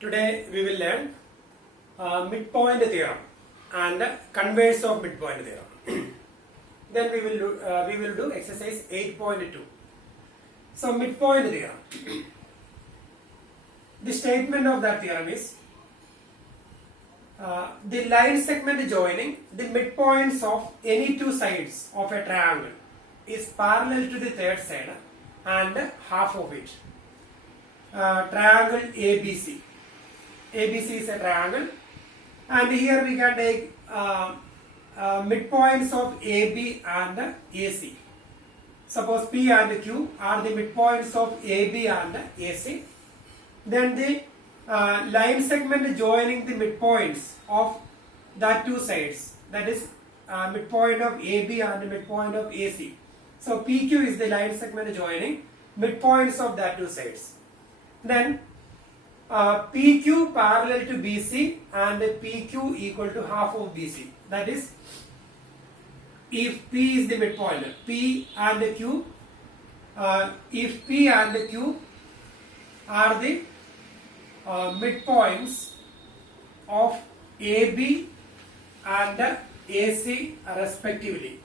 Today we will learn midpoint theorem and converse of midpoint theorem. Then we will do exercise 8.2. So midpoint theorem. The statement of that theorem is the line segment joining the midpoints of any two sides of a triangle is parallel to the third side and half of it. Triangle ABC. ABC is a triangle, and here we can take midpoints of AB and AC. Suppose P and Q are the midpoints of AB and AC. Then the line segment joining the midpoints of that two sides, that is midpoint of AB and midpoint of AC. So PQ is the line segment joining midpoints of that two sides. Then PQ parallel to BC and PQ equal to half of BC. That is, if P is the midpoint, P and Q, if P and Q are the midpoints of AB and AC respectively,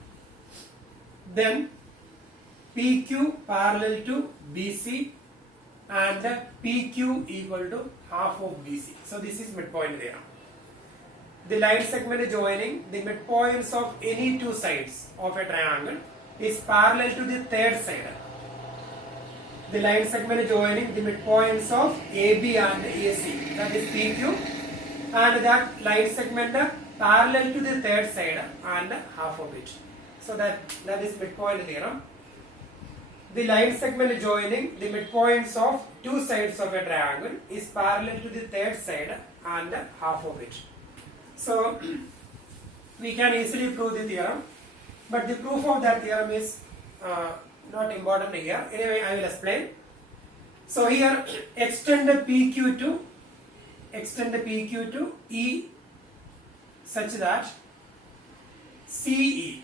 then PQ parallel to BC and PQ equal to half of BC. So this is midpoint theorem. The line segment joining the midpoints of any two sides of a triangle is parallel to the third side. The line segment joining the midpoints of AB and AC, that is PQ, and that line segment parallel to the third side and half of it. So that is midpoint theorem. The line segment joining the midpoints of two sides of a triangle is parallel to the third side and half of it. So we can easily prove the theorem, but the proof of that theorem is not important here. Anyway, I will explain. So here extend the PQ to E such that CE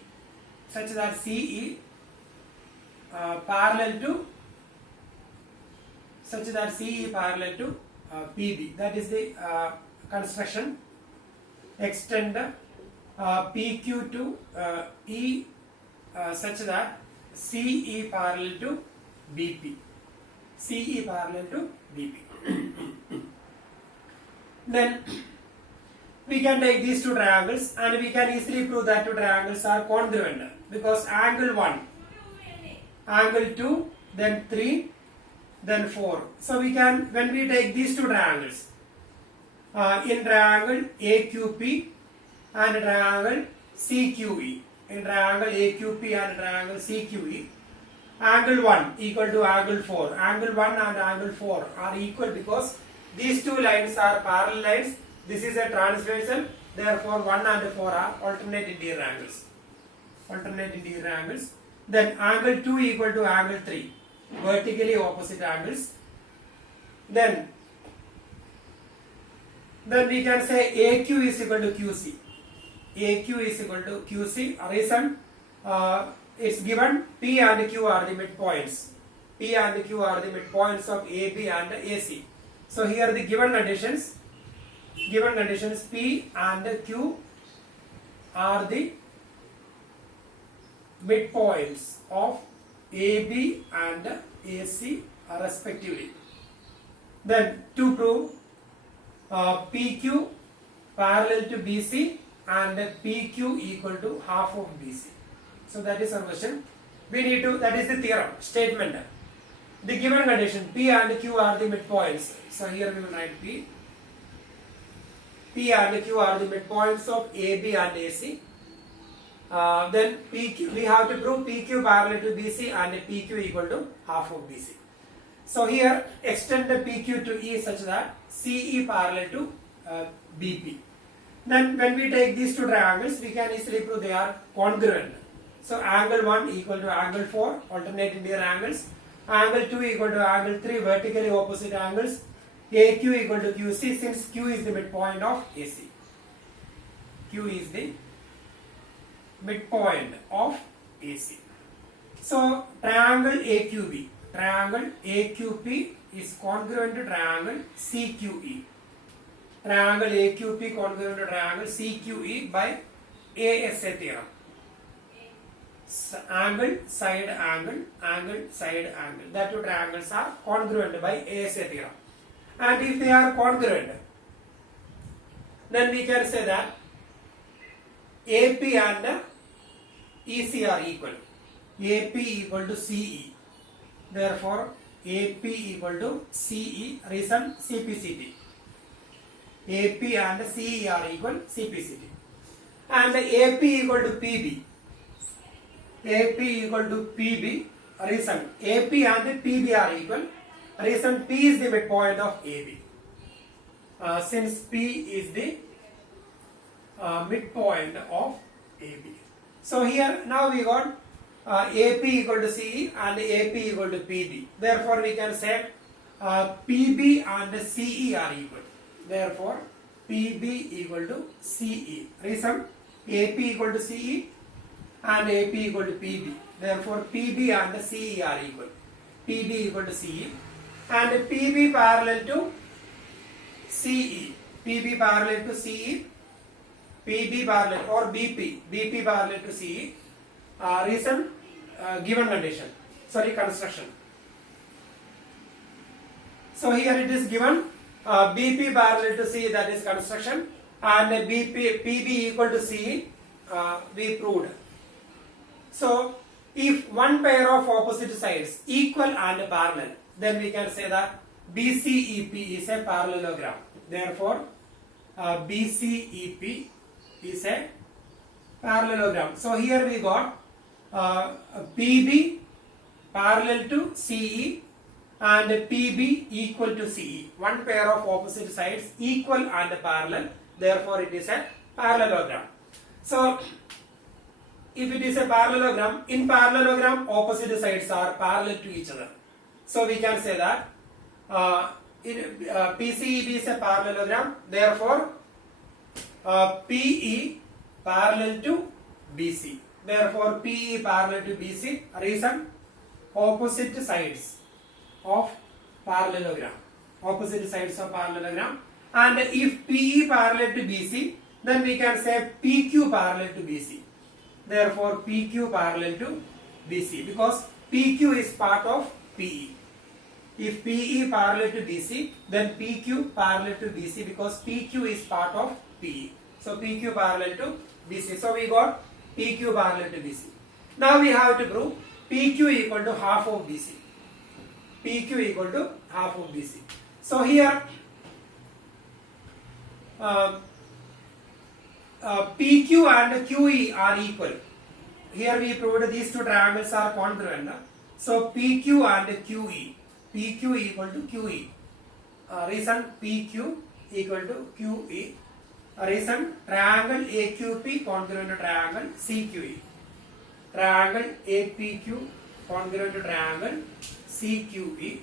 parallel to PB. That is the construction. Extend PQ to E such that CE parallel to BP. CE parallel to BP. Then we can take these two triangles and we can easily prove that two triangles are congruent, because angle 1, angle 2, then 3, then 4. So we can, when we take these two triangles, in triangle AQP and triangle CQE, in triangle AQP and triangle CQE, angle 1 equal to angle 4. Angle 1 and angle 4 are equal because these two lines are parallel lines. This is a transversal, therefore 1 and 4 are alternate interior angles. Then angle 2 equal to angle 3, vertically opposite angles. Then we can say AQ is equal to QC. AQ is equal to QC. Reason, it's given P and Q are the midpoints. P and Q are the midpoints of AB and AC. So here the given conditions P and Q are the midpoints of AB and AC respectively. Then to prove PQ parallel to BC and PQ equal to half of BC. So that is our question. We need to, that is the theorem statement. The given condition P and Q are the midpoints. So here we will write P and Q are the midpoints of AB and AC. Then PQ, we have to prove PQ parallel to BC and PQ equal to half of BC. So here extend the PQ to E such that CE parallel to BP. Then when we take these two triangles, we can easily prove they are congruent. So angle 1 equal to angle 4, alternate interior angles. Angle 2 equal to angle 3, vertically opposite angles. AQ equal to QC, since Q is the midpoint of AC. Q is the midpoint of AC. So triangle AQB is congruent to triangle CQE. triangle AQP congruent to triangle CQE by ASA theorem. Angle, side angle, angle, side angle. That two triangles are congruent by ASA theorem. And if they are congruent, then we can say that AP and EC are equal. AP equal to CE. Therefore, AP equal to CE. Reason CPCT. AP and CE are equal CPCT. And AP equal to PB. AP equal to PB. Reason AP and PB are equal. Reason P is the midpoint of AB. Since P is the midpoint of AB. So here now we got AP equal to CE and AP equal to PB. Therefore we can say PB and CE are equal. Therefore PB equal to CE. Reason AP equal to CE and AP equal to PB. Therefore PB and CE are equal. PB equal to CE and PB parallel to CE. PB parallel to CE. PB parallel or BP parallel to CE. Reason given condition. Sorry, construction. So here it is given BP parallel to CE, that is construction, and PB equal to CE, we proved. So if one pair of opposite sides equal and parallel, then we can say that BCEP is a parallelogram. Therefore BCEP is a parallelogram. So here we got PB parallel to CE and PB equal to CE. One pair of opposite sides equal and parallel. Therefore it is a parallelogram. So if it is a parallelogram, in parallelogram opposite sides are parallel to each other. So we can say that PCEB is a parallelogram. Therefore PE parallel to BC. Therefore PE parallel to BC. Reason opposite sides of parallelogram. Opposite sides of parallelogram. And if PE parallel to BC, then we can say PQ parallel to BC. Therefore PQ parallel to BC, because PQ is part of PE. If PE parallel to BC, then PQ parallel to BC, because PQ is part of PE. So PQ parallel to BC. So we got PQ parallel to BC. Now we have to prove PQ equal to half of BC. PQ equal to half of BC. So here PQ and QE are equal. Here we proved these two triangles are congruent. So PQ and QE. PQ equal to QE. Reason PQ equal to QE. Reason triangle AQP congruent to triangle CQE. Triangle APQ congruent to triangle CQE.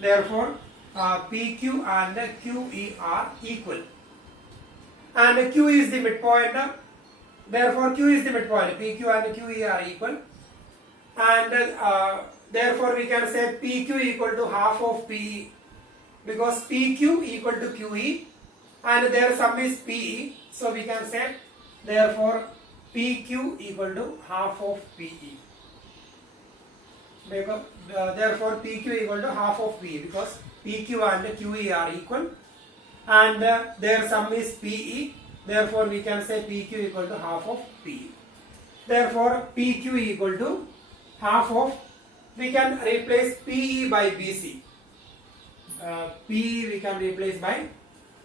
Therefore PQ and QE are equal. And Q is the midpoint. Therefore Q is the midpoint. PQ and QE are equal. And therefore we can say PQ equal to half of PE, because PQ equal to QE and their sum is PE. So we can say therefore PQ equal to half of PE. Because, therefore PQ equal to half of PE, because PQ and QE are equal and their sum is PE. Therefore we can say PQ equal to half of PE. Therefore PQ equal to half of, we can replace PE by BC. PE we can replace by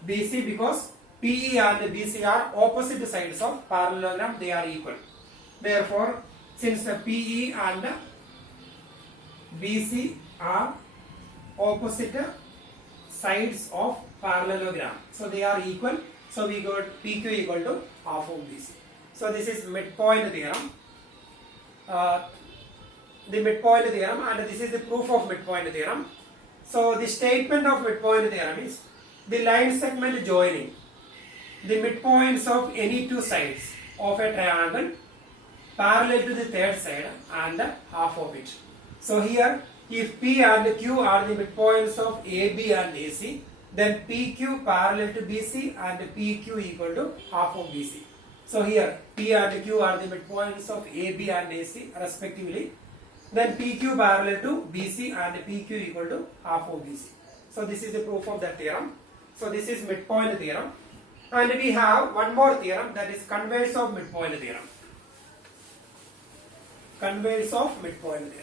BC, because PE and BC are opposite sides of parallelogram, they are equal. Therefore since the PE and BC are opposite sides of parallelogram, so they are equal. So we got PQ equal to half of BC. So this is midpoint theorem. The midpoint theorem, and this is the proof of midpoint theorem. So the statement of midpoint theorem is the line segment joining the midpoints of any two sides of a triangle parallel to the third side and half of it. So here if P and Q are the midpoints of AB and AC, then PQ parallel to BC and PQ equal to half of BC. So here P and Q are the midpoints of AB and AC respectively. Then PQ parallel to BC and PQ equal to half of BC. So this is the proof of that theorem. So this is midpoint theorem. And we have one more theorem, that is converse of midpoint theorem. Converse of midpoint theorem.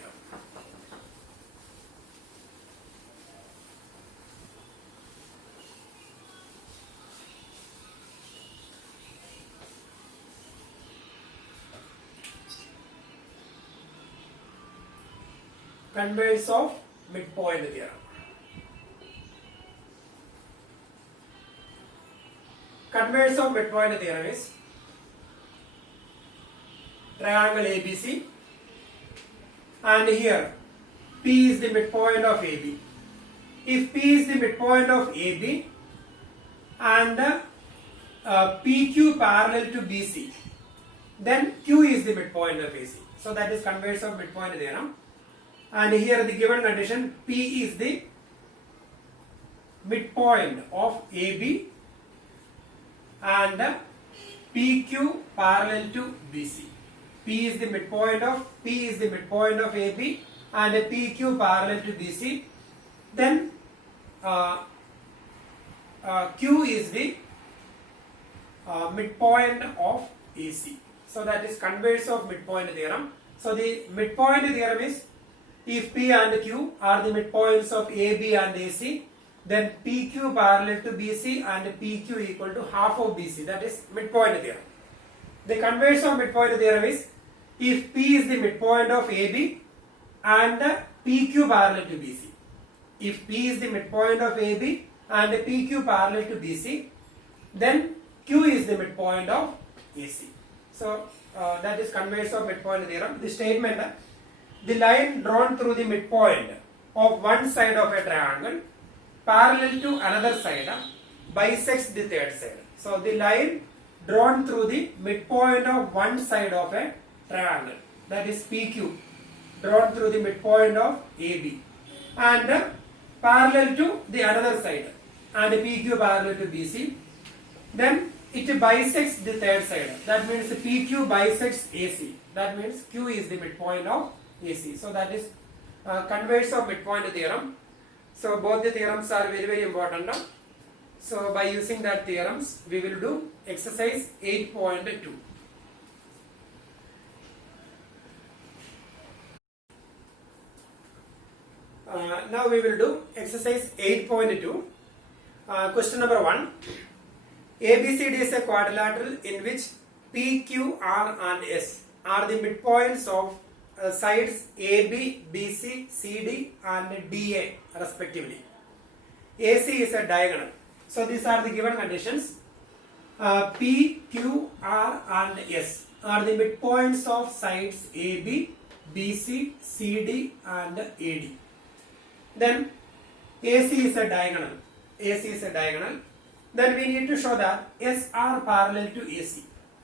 Converse of midpoint theorem. Converse of midpoint theorem is triangle ABC, and here P is the midpoint of AB. If P is the midpoint of AB and PQ parallel to BC, then Q is the midpoint of AC. So that is converse of midpoint theorem. And here the given condition, P is the midpoint of AB and PQ parallel to BC. P is the midpoint of AB and PQ parallel to BC. Then Q is the midpoint of AC. So that is converse of midpoint theorem. So the midpoint theorem is, if P and Q are the midpoints of AB and AC, then PQ parallel to BC and PQ equal to half of BC. That is midpoint theorem. The converse of midpoint theorem is, if P is the midpoint of AB and PQ parallel to BC. If P is the midpoint of AB and PQ parallel to BC, then Q is the midpoint of AC. So that is converse of midpoint theorem. The statement, the line drawn through the midpoint of one side of a triangle parallel to another side bisects the third side. So the line drawn through the midpoint of one side of a triangle, that is PQ, drawn through the midpoint of AB and parallel to the another side and PQ parallel to BC, then it bisects the third side. That means PQ bisects AC. That means Q is the midpoint of AC. So that is converse of midpoint theorem. So both the theorems are very, very important. So by using that theorems, we will do exercise 8.2. Now we will do exercise 8.2. Question number 1. ABCD is a quadrilateral in which P, Q, R and S are the midpoints of sides AB, BC, CD and DA respectively. AC is a diagonal. So these are the given conditions. P, Q, R and S are the midpoints of sides AB, BC, CD and AD. Then AC is a diagonal. AC is a diagonal. Then we need to show that SR parallel to AC.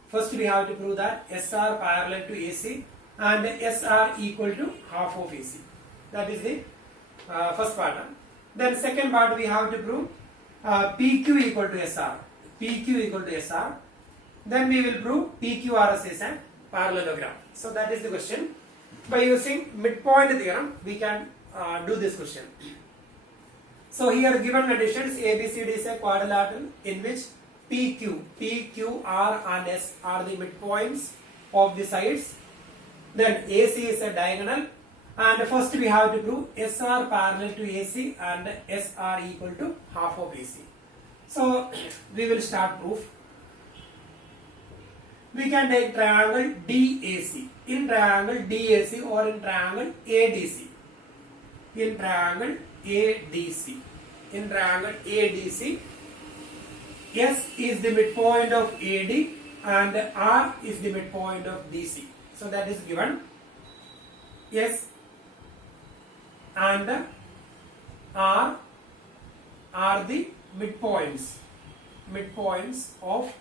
First we have to prove that SR parallel to AC and SR equal to half of AC. That is the first part. Then second part we have to prove PQ equal to SR. PQ equal to SR. Then we will prove PQRS is a parallelogram. So that is the question. By using midpoint theorem, we can do this question. So here given conditions, ABCD is a quadrilateral in which P, Q, R and S are the midpoints of the sides. Then AC is a diagonal, and first we have to prove SR parallel to AC and SR equal to half of AC. So we will start proof. We can take triangle DAC. In triangle DAC or in triangle ADC. In triangle ADC. In triangle ADC, S is the midpoint of AD and R is the midpoint of DC. So that is given. S and R are the midpoints of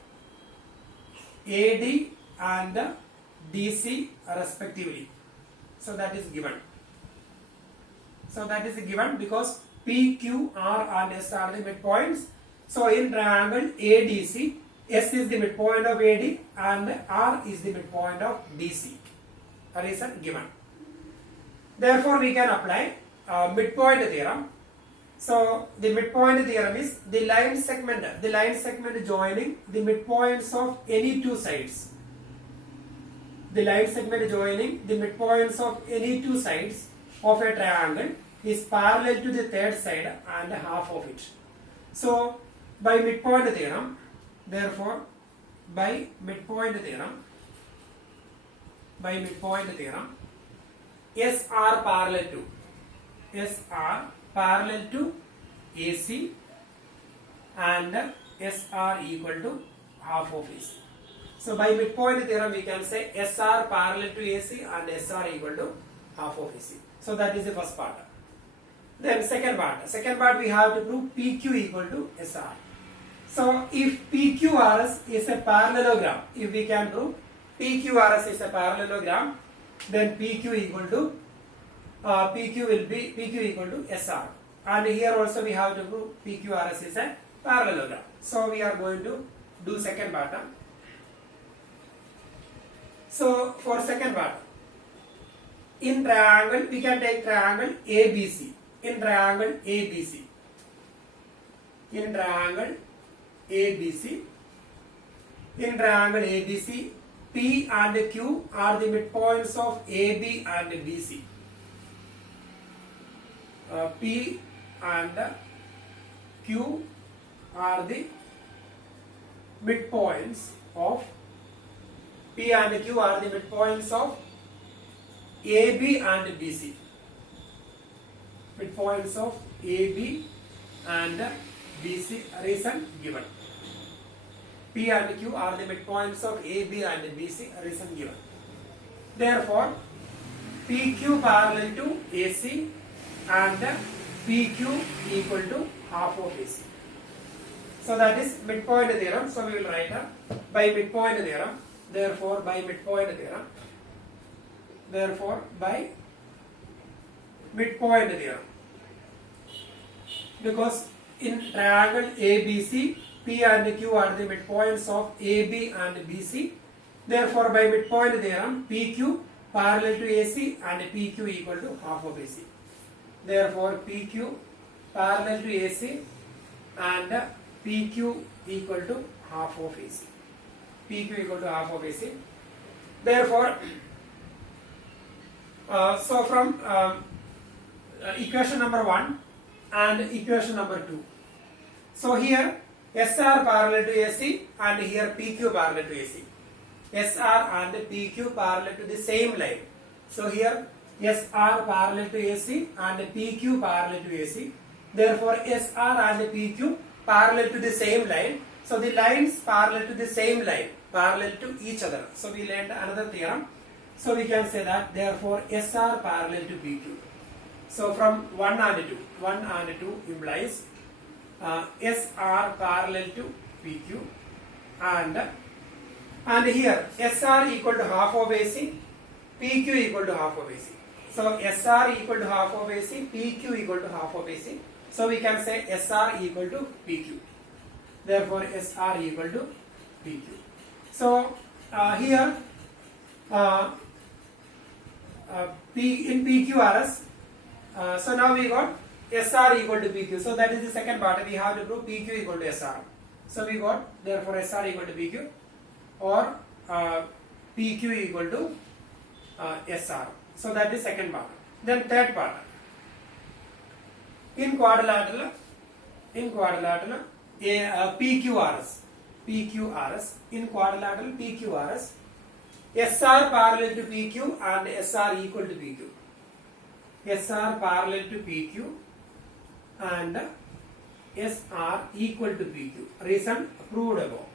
AD and DC respectively. So that is given. So that is given because P, Q, R and S are the midpoints. So in triangle ADC, S is the midpoint of AD and R is the midpoint of DC. That is given. Therefore, we can apply midpoint theorem. So the midpoint theorem is the line segment joining the midpoints of any two sides. The line segment joining the midpoints of any two sides of a triangle is parallel to the third side and half of it. So by midpoint theorem, therefore by midpoint theorem, S are parallel to AC and S are equal to half of AC. So by midpoint theorem we can say S are parallel to AC and S are equal to half of AC. So that is the first part. Then second part we have to prove PQ equal to SR. So if PQRS is a parallelogram, if we can prove PQRS is a parallelogram, then PQ equal to SR. And here also we have to prove PQRS is a parallelogram. So we are going to do second part. So for second part, in triangle we can take triangle ABC. In triangle ABC, P and Q are the midpoints of AB and BC. P and Q are the midpoints of AB and BC. Midpoints of AB and BC, reason given. P and Q are the midpoints of AB and BC, reason given. Therefore, PQ parallel to AC and PQ equal to half of AC. So that is midpoint theorem. So we will write by midpoint theorem. Therefore, by midpoint theorem. Because in triangle ABC, P and Q are the midpoints of AB and BC. Therefore, by midpoint theorem, PQ parallel to AC and PQ equal to half of AC. Therefore, PQ parallel to AC and PQ equal to half of AC. Therefore, so from equation number 1 and equation number 2. So here SR parallel to AC and here PQ parallel to AC. SR and PQ parallel to the same line. So here SR parallel to AC and PQ parallel to AC. Therefore SR and PQ parallel to the same line. So the lines parallel to the same line, parallel to each other. So we learned another theorem. So we can say that therefore SR parallel to PQ. So from 1 and 2 implies SR parallel to PQ and here SR equal to half of AC, PQ equal to half of AC. So SR equal to half of AC, PQ equal to half of AC. So we can say SR equal to PQ. Therefore SR equal to PQ. So here in PQRS, so now we got SR equal to PQ. So that is the second part. We have to prove PQ equal to SR. So we got therefore SR equal to PQ or PQ equal to SR. So that is second part. Then third part. In quadrilateral PQRS. In quadrilateral PQRS, SR parallel to PQ and SR equal to PQ. SR parallel to PQ and SR equal to PQ. Reason proved above.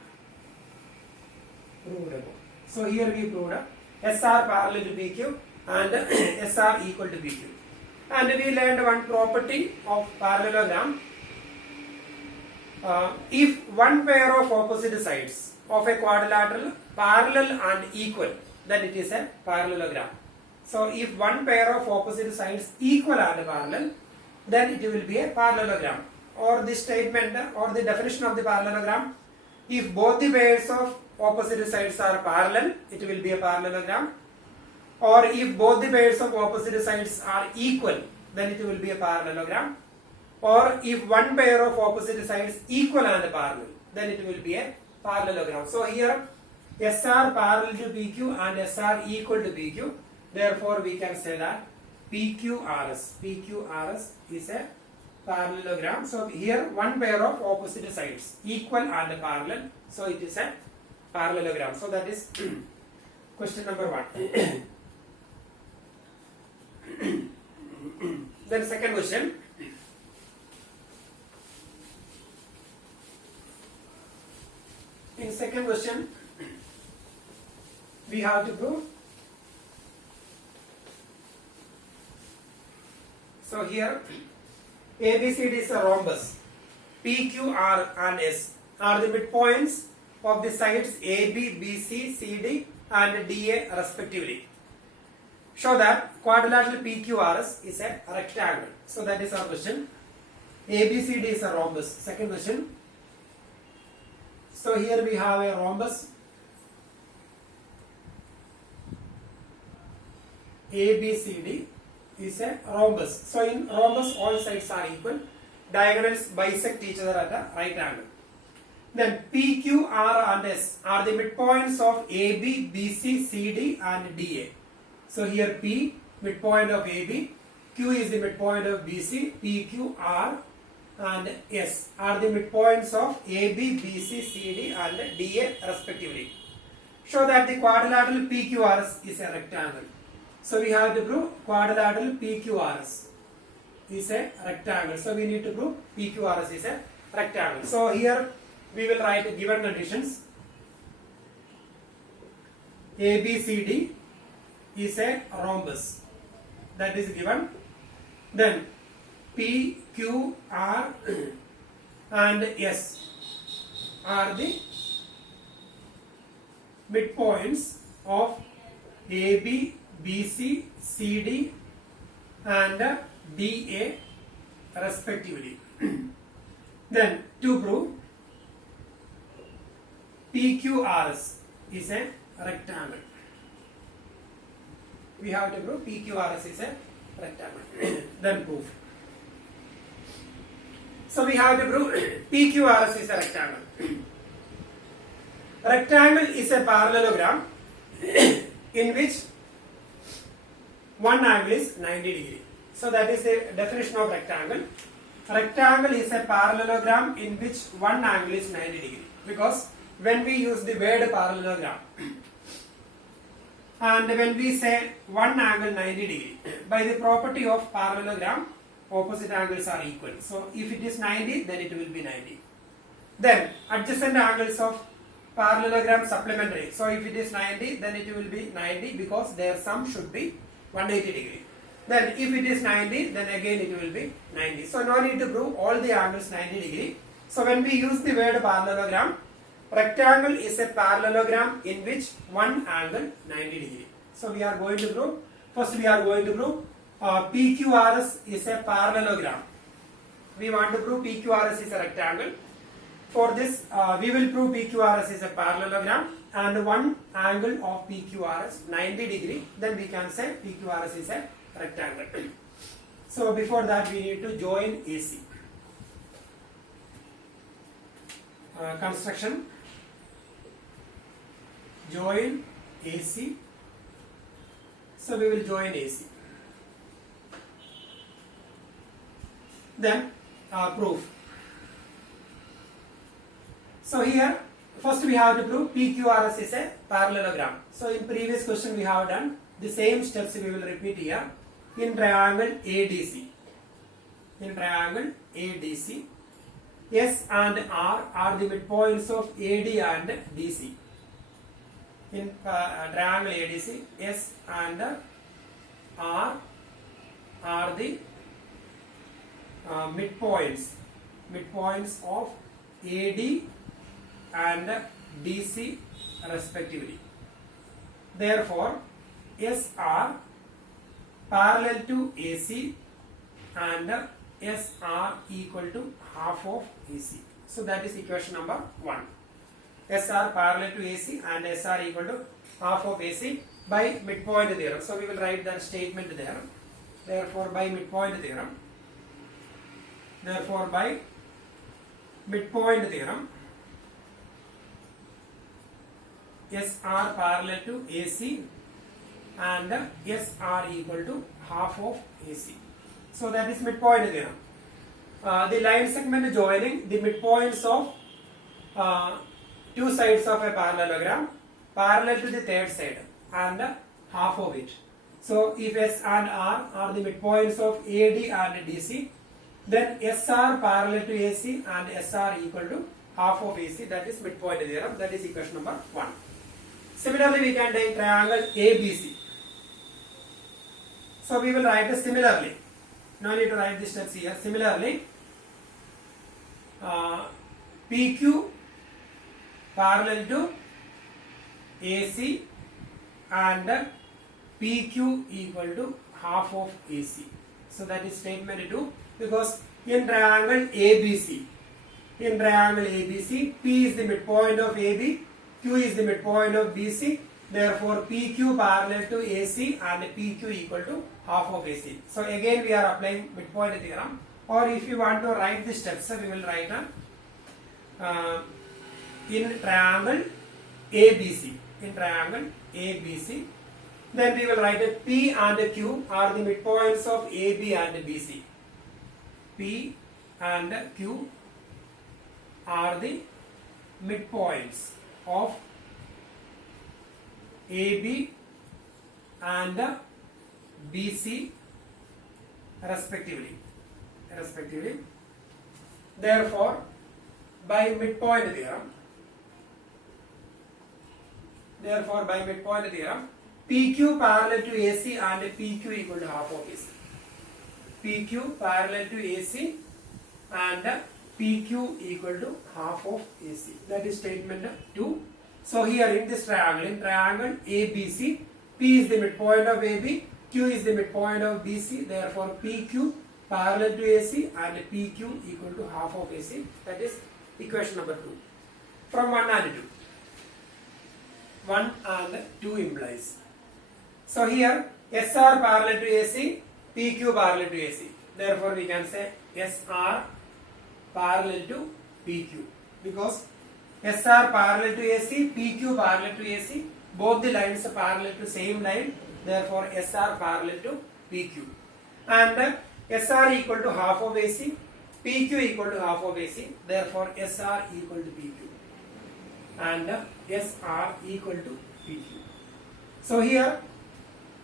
So here we proved SR parallel to PQ and SR equal to PQ. And we learned one property of parallelogram. If one pair of opposite sides of a quadrilateral parallel and equal, then it is a parallelogram. So if one pair of opposite sides equal and parallel, then it will be a parallelogram. Or the statement or the definition of the parallelogram, if both the pairs of opposite sides are parallel, it will be a parallelogram. Or if both the pairs of opposite sides are equal, then it will be a parallelogram. Or if one pair of opposite sides equal and parallel, then it will be a parallelogram. So here SR parallel to PQ and SR equal to PQ. Therefore we can say that PQRS is a parallelogram. So here one pair of opposite sides equal and parallel. So it is a parallelogram. So that is question number 1. Then second question. In second question, we have to prove. So here ABCD is a rhombus. P, Q, R and S are the midpoints of the sides AB, BC, CD and DA respectively. Show that quadrilateral PQRS is a rectangle. So that is our question. ABCD is a rhombus. Second question. So here we have a rhombus. ABCD is a rhombus. So in rhombus all sides are equal. Diagonals bisect each other at a right angle. Then P, Q, R and S are the midpoints of AB, BC, CD and DA. So here P, midpoint of AB, Q is the midpoint of BC, P, Q, R and S are the midpoints of AB, BC, CD and DA respectively. Show that the quadrilateral PQRS is a rectangle. So we have to prove quadrilateral PQRS is a rectangle. So we need to prove PQRS is a rectangle. So here we will write given conditions. ABCD is a rhombus. That is given. Then P, Q, R and S are the midpoints of AB, BC, CD and DA respectively. Then to prove PQRS is a rectangle. We have to prove PQRS is a rectangle. Then proof. So we have to prove PQRS is a rectangle. Rectangle is a parallelogram in which one angle is 90 degree. So that is the definition of rectangle. Rectangle is a parallelogram in which one angle is 90 degree. Because when we use the word parallelogram and when we say one angle 90 degree, by the property of parallelogram, opposite angles are equal. So if it is 90, then it will be 90. Then adjacent angles of parallelogram supplementary. So if it is 90, then it will be 90 because their sum should be 180 degree. Then if it is 90, then again it will be 90. So no need to prove all the angles 90 degree. So when we use the word parallelogram, rectangle is a parallelogram in which one angle 90 degree. So we are going to prove, first we are going to prove PQRS is a parallelogram. We want to prove PQRS is a rectangle. For this we will prove PQRS is a parallelogram and one angle of PQRS 90 degree, then we can say PQRS is a rectangle. So before that we need to join AC. Construction. Join AC. So we will join AC. Then proof. So here first we have to prove PQRS is a parallelogram. So in previous question we have done the same steps, we will repeat here. In triangle ADC. In triangle ADC, S and R are the midpoints of AD and DC. In triangle ADC, S and R are the midpoints of AD and DC respectively. Therefore, S are parallel to AC and SR equal to half of AC. So that is equation number 1. SR parallel to AC and SR equal to half of AC by midpoint theorem. So we will write that statement there. Therefore by midpoint theorem, SR parallel to AC and SR equal to half of AC. So that is midpoint theorem. The line segment joining the midpoints of two sides of a parallelogram parallel to the third side and half of it. So if S and R are the midpoints of AD and DC, then SR parallel to AC and SR equal to half of AC. That is midpoint theorem. That is equation number 1. Similarly, we can take triangle ABC. So we will write it similarly. No need to write the steps here. Similarly, PQ parallel to AC and PQ equal to half of AC. So that is statement 2, because in triangle ABC, P is the midpoint of AB, Q is the midpoint of BC. Therefore, PQ parallel to AC and PQ equal to half of AC. So again we are applying midpoint theorem. Or if you want to write the steps, we will write in triangle ABC. Then we will write that P and Q are the midpoints of AB and BC. P and Q are the midpoints of AB and BC respectively. Therefore, by midpoint theorem, PQ parallel to AC and PQ equal to half of AC. PQ parallel to AC and PQ equal to half of AC. That is statement 2. So here in this triangle ABC, P is the midpoint of AB, Q is the midpoint of BC. Therefore, PQ parallel to AC and PQ equal to half of AC. That is equation number 2. From 1 and 2. 1 and 2 implies. So here SR parallel to AC, PQ parallel to AC. Therefore, we can say SR parallel to PQ, because SR parallel to AC, PQ parallel to AC, both the lines are parallel to same line. Therefore, SR parallel to PQ. And SR equal to half of AC, PQ equal to half of AC. Therefore, SR equal to PQ and SR equal to PQ. So here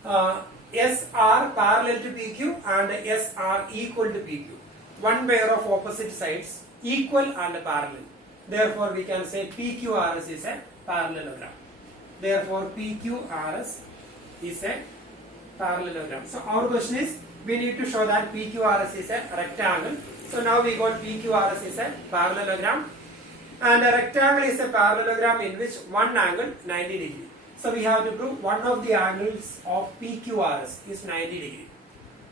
SR parallel to PQ and SR equal to PQ. One pair of opposite sides equal and parallel. Therefore, we can say PQRS is a parallelogram. Therefore, PQRS is a parallelogram. So our question is, we need to show that PQRS is a rectangle. So now we got PQRS is a parallelogram, and a rectangle is a parallelogram in which one angle 90 degree. So we have to prove one of the angles of PQRS is 90 degree.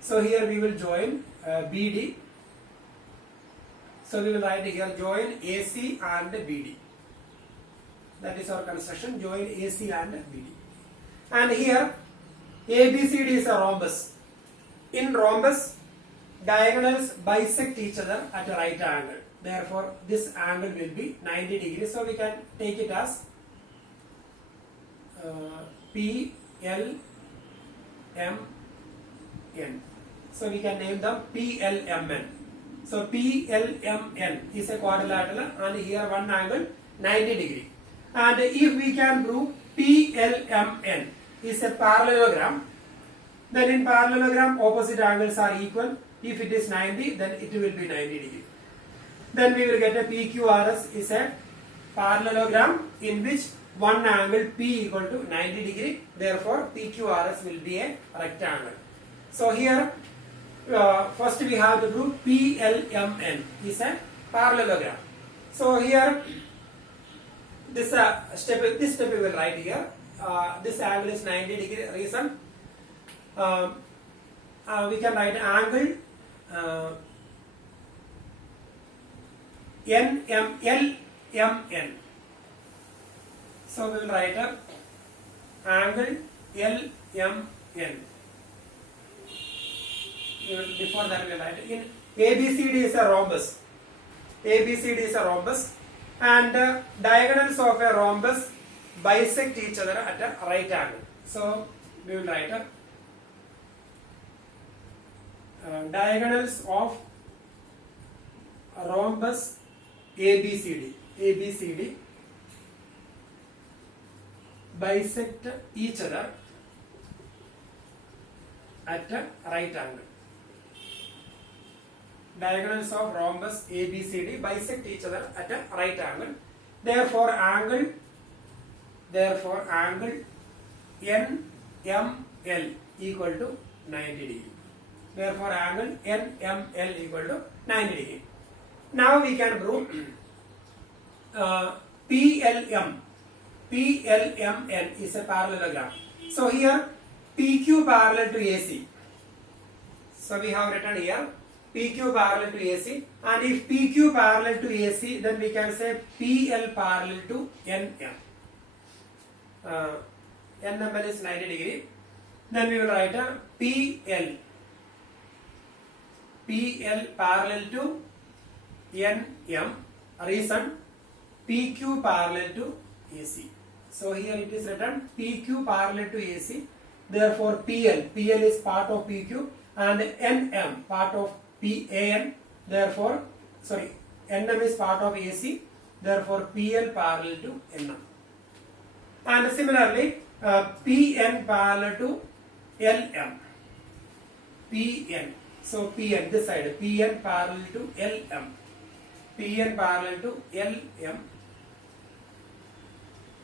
So here we will join BD. So we will write here join AC and BD. That is our construction, join AC and BD. And here ABCD is a rhombus. In rhombus, diagonals bisect each other at a right angle. Therefore, this angle will be 90 degrees. So we can take it as PLMN. So we can name them PLMN. So PLMN is a quadrilateral, and here one angle 90 degree. And if we can prove PLMN is a parallelogram, then in parallelogram opposite angles are equal. If it is 90, then it will be 90 degree. Then we will get a PQRS is a parallelogram in which one angle P equal to 90 degree. Therefore, PQRS will be a rectangle. So here first we have to prove PLMN is a parallelogram. So here this step we will write here. This angle is 90 degree. Reason we can write angle LMN. So we will write a angle LMN. Before that we will write in ABCD is a rhombus. ABCD is a rhombus, and diagonals of a rhombus bisect each other at a right angle. So we will write a diagonals of a rhombus ABCD bisect each other at a right angle. Diagonals of rhombus ABCD bisect each other at a right angle. Therefore angle NML equal to 90 degree. Therefore angle NML equal to 90 degree. Now we can prove PLMN is a parallelogram. So here PQ parallel to AC. So we have written here PQ parallel to AC, and if PQ parallel to AC, then we can say PL parallel to NM. NML is 90 degree. Then we will write a PL parallel to NM. Reason PQ parallel to AC. So here it is written PQ parallel to AC. Therefore PL is part of PQ and NM part of PAN. Therefore, NM is part of AC. Therefore PL parallel to NM. And similarly, PN parallel to LM. PN. So PN this side. PN parallel to LM. PN parallel to LM.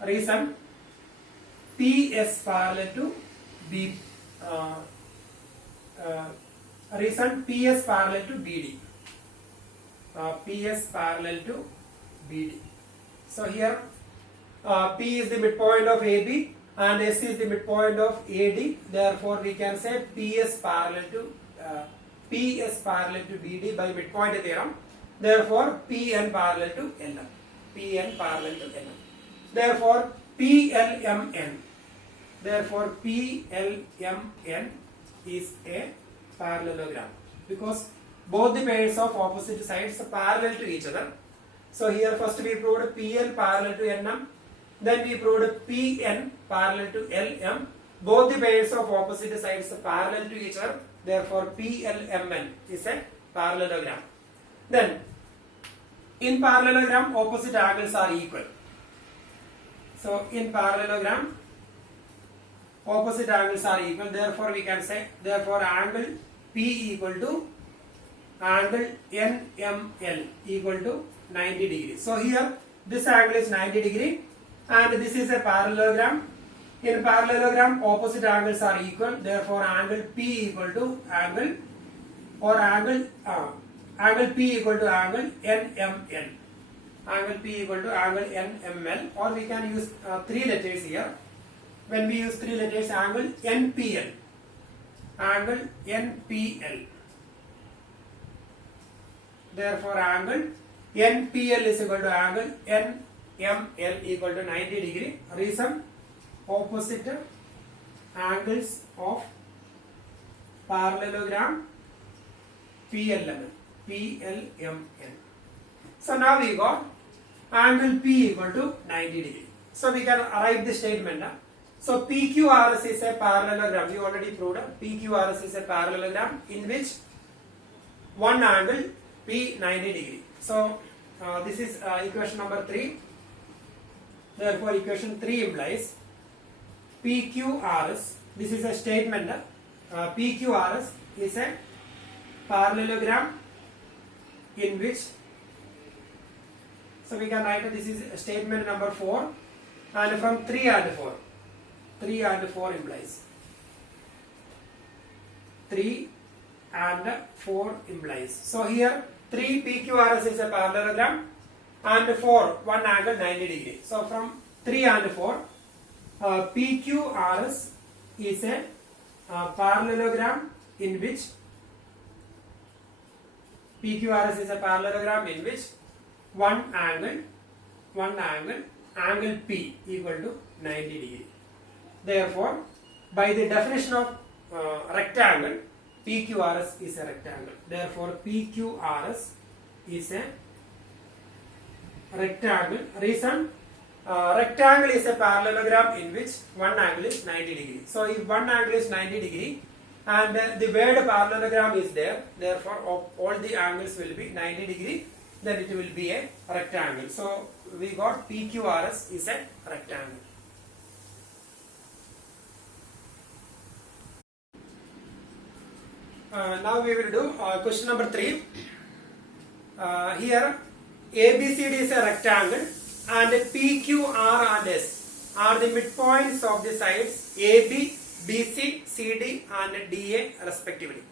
Reason PS parallel to B. Reason PS parallel to BD. PS parallel to BD. So here P is the midpoint of AB and S is the midpoint of AD. Therefore we can say PS parallel to BD by midpoint theorem. Therefore PN parallel to LM. PN parallel to LM. Therefore PLMN. Therefore PLMN is a parallelogram because both the pairs of opposite sides are parallel to each other. So here first we proved PL parallel to NM, then we proved PN parallel to LM. Both the pairs of opposite sides are parallel to each other. Therefore PLMN is a parallelogram. Then in parallelogram opposite angles are equal. So in parallelogram opposite angles are equal. Therefore we can say angle P equal to angle NML equal to 90 degree. So here this angle is 90 degree and this is a parallelogram. In parallelogram opposite angles are equal. Therefore angle P equal to angle P equal to angle NML. Angle P equal to angle NML, or we can use three letters here. When we use three letters, angle NPL. Angle NPL. Therefore angle NPL is equal to angle NML equal to 90 degree. Reason opposite angles of parallelogram PLMN. So now we got angle P equal to 90 degree. So we can arrive the statement. So PQRS is a parallelogram. We already proved PQRS is a parallelogram in which one angle P 90 degree. So this is equation number 3. Therefore equation 3 implies PQRS. This is a statement. PQRS is a parallelogram in which, so we can write this is statement number 4, and from 3 and 4 implies 3 and 4 implies. So here 3 PQRS is a parallelogram and 4 one angle 90 degree. So from 3 and 4 PQRS is a parallelogram in which PQRS is a parallelogram in which one angle P equal to 90 degree. Therefore, by the definition of rectangle, PQRS is a rectangle. Therefore, PQRS is a rectangle. Reason, rectangle is a parallelogram in which one angle is 90 degree. So, if one angle is 90 degree and the word parallelogram is there, therefore all the angles will be 90 degree, then it will be a rectangle. So, we got PQRS is a rectangle. Now we will do question number 3. Here ABCD is a rectangle and PQR and S are the midpoints of the sides AB, BC, CD and DA respectively.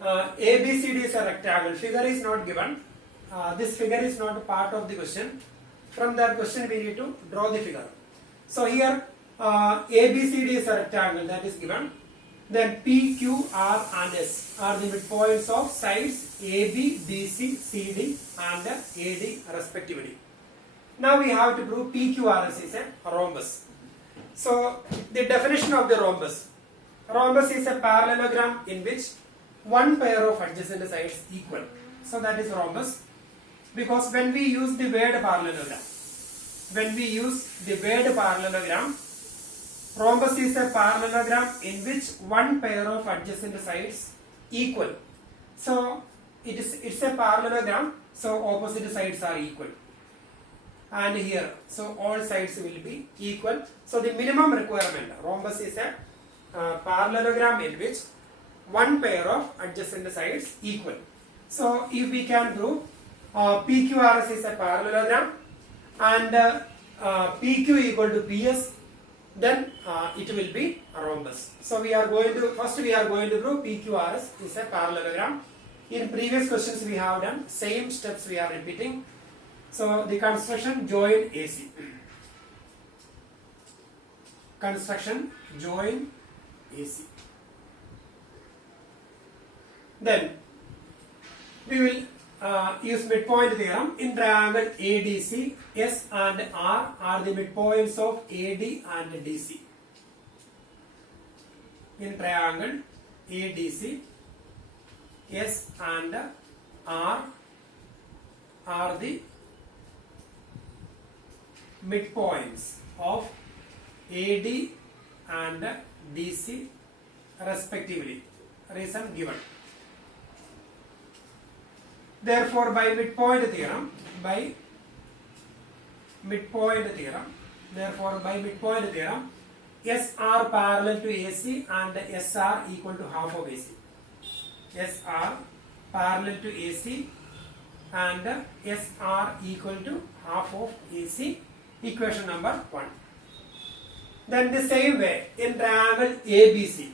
ABCD is a rectangle. Figure is not given. This figure is not part of the question. From that question we need to draw the figure. So here ABCD is a rectangle that is given. Then P, Q, R and S are the midpoints of sides AB, BC, CD and AD respectively. Now we have to prove PQRS is a rhombus. So the definition of the rhombus. Rhombus is a parallelogram in which one pair of adjacent sides equal. So that is rhombus. Because when we use the word parallelogram, rhombus is a parallelogram in which one pair of adjacent sides equal. So it's a parallelogram, so opposite sides are equal. And here, so all sides will be equal. So the minimum requirement, rhombus is a parallelogram in which one pair of adjacent sides equal. So if we can prove PQRS is a parallelogram and PQ equal to PS, then it will be a rhombus. So we are going to prove PQRS is a parallelogram. In previous questions we have done same steps we are repeating. So the construction, join AC. Construction, join AC. Then we will use midpoint theorem. In triangle ADC, S and R are the midpoints of AD and DC. In triangle ADC, S and R are the midpoints of AD and DC respectively. Reason given. Therefore, by midpoint theorem, SR parallel to AC and SR equal to half of AC. SR parallel to AC and SR equal to half of AC. Equation number 1. Then the same way in triangle ABC.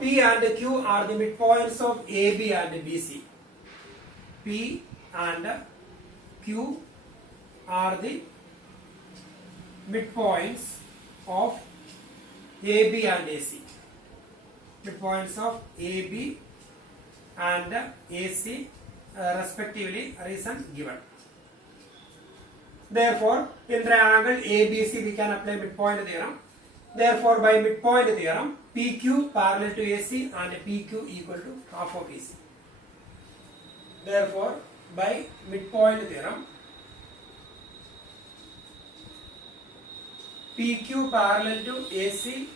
P and Q are the midpoints of AB and BC. P and Q are the midpoints of AB and AC. Midpoints of AB and AC respectively, reason given. Therefore, in triangle ABC we can apply midpoint theorem. Therefore, by midpoint theorem, PQ parallel to AC and PQ equal to half of AC. Therefore, by midpoint theorem, PQ parallel to AC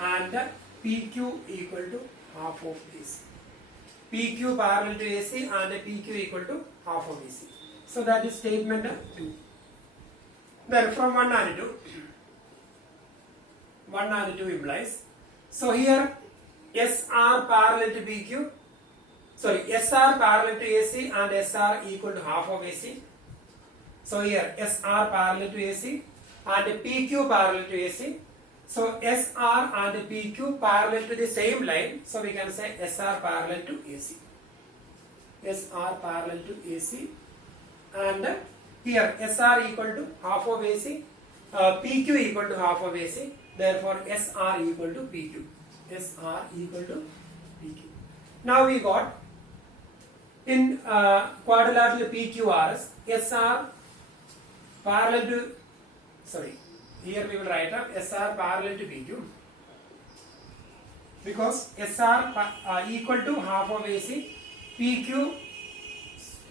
and PQ equal to half of AC. PQ parallel to AC and PQ equal to half of AC. So that is statement 2. Then from 1 and 2. 1 and 2 implies. So here SR parallel to PQ. SR parallel to AC and SR equal to half of AC. So here SR parallel to AC and PQ parallel to AC. So SR and PQ parallel to the same line. So we can say SR parallel to AC. SR parallel to AC. And here SR equal to half of AC. PQ equal to half of AC. Therefore SR equal to PQ. SR equal to PQ. Now we got In quadrilateral PQRS, SR parallel to, sorry, here we will write up SR parallel to PQ, because SR equal to half of AC, PQ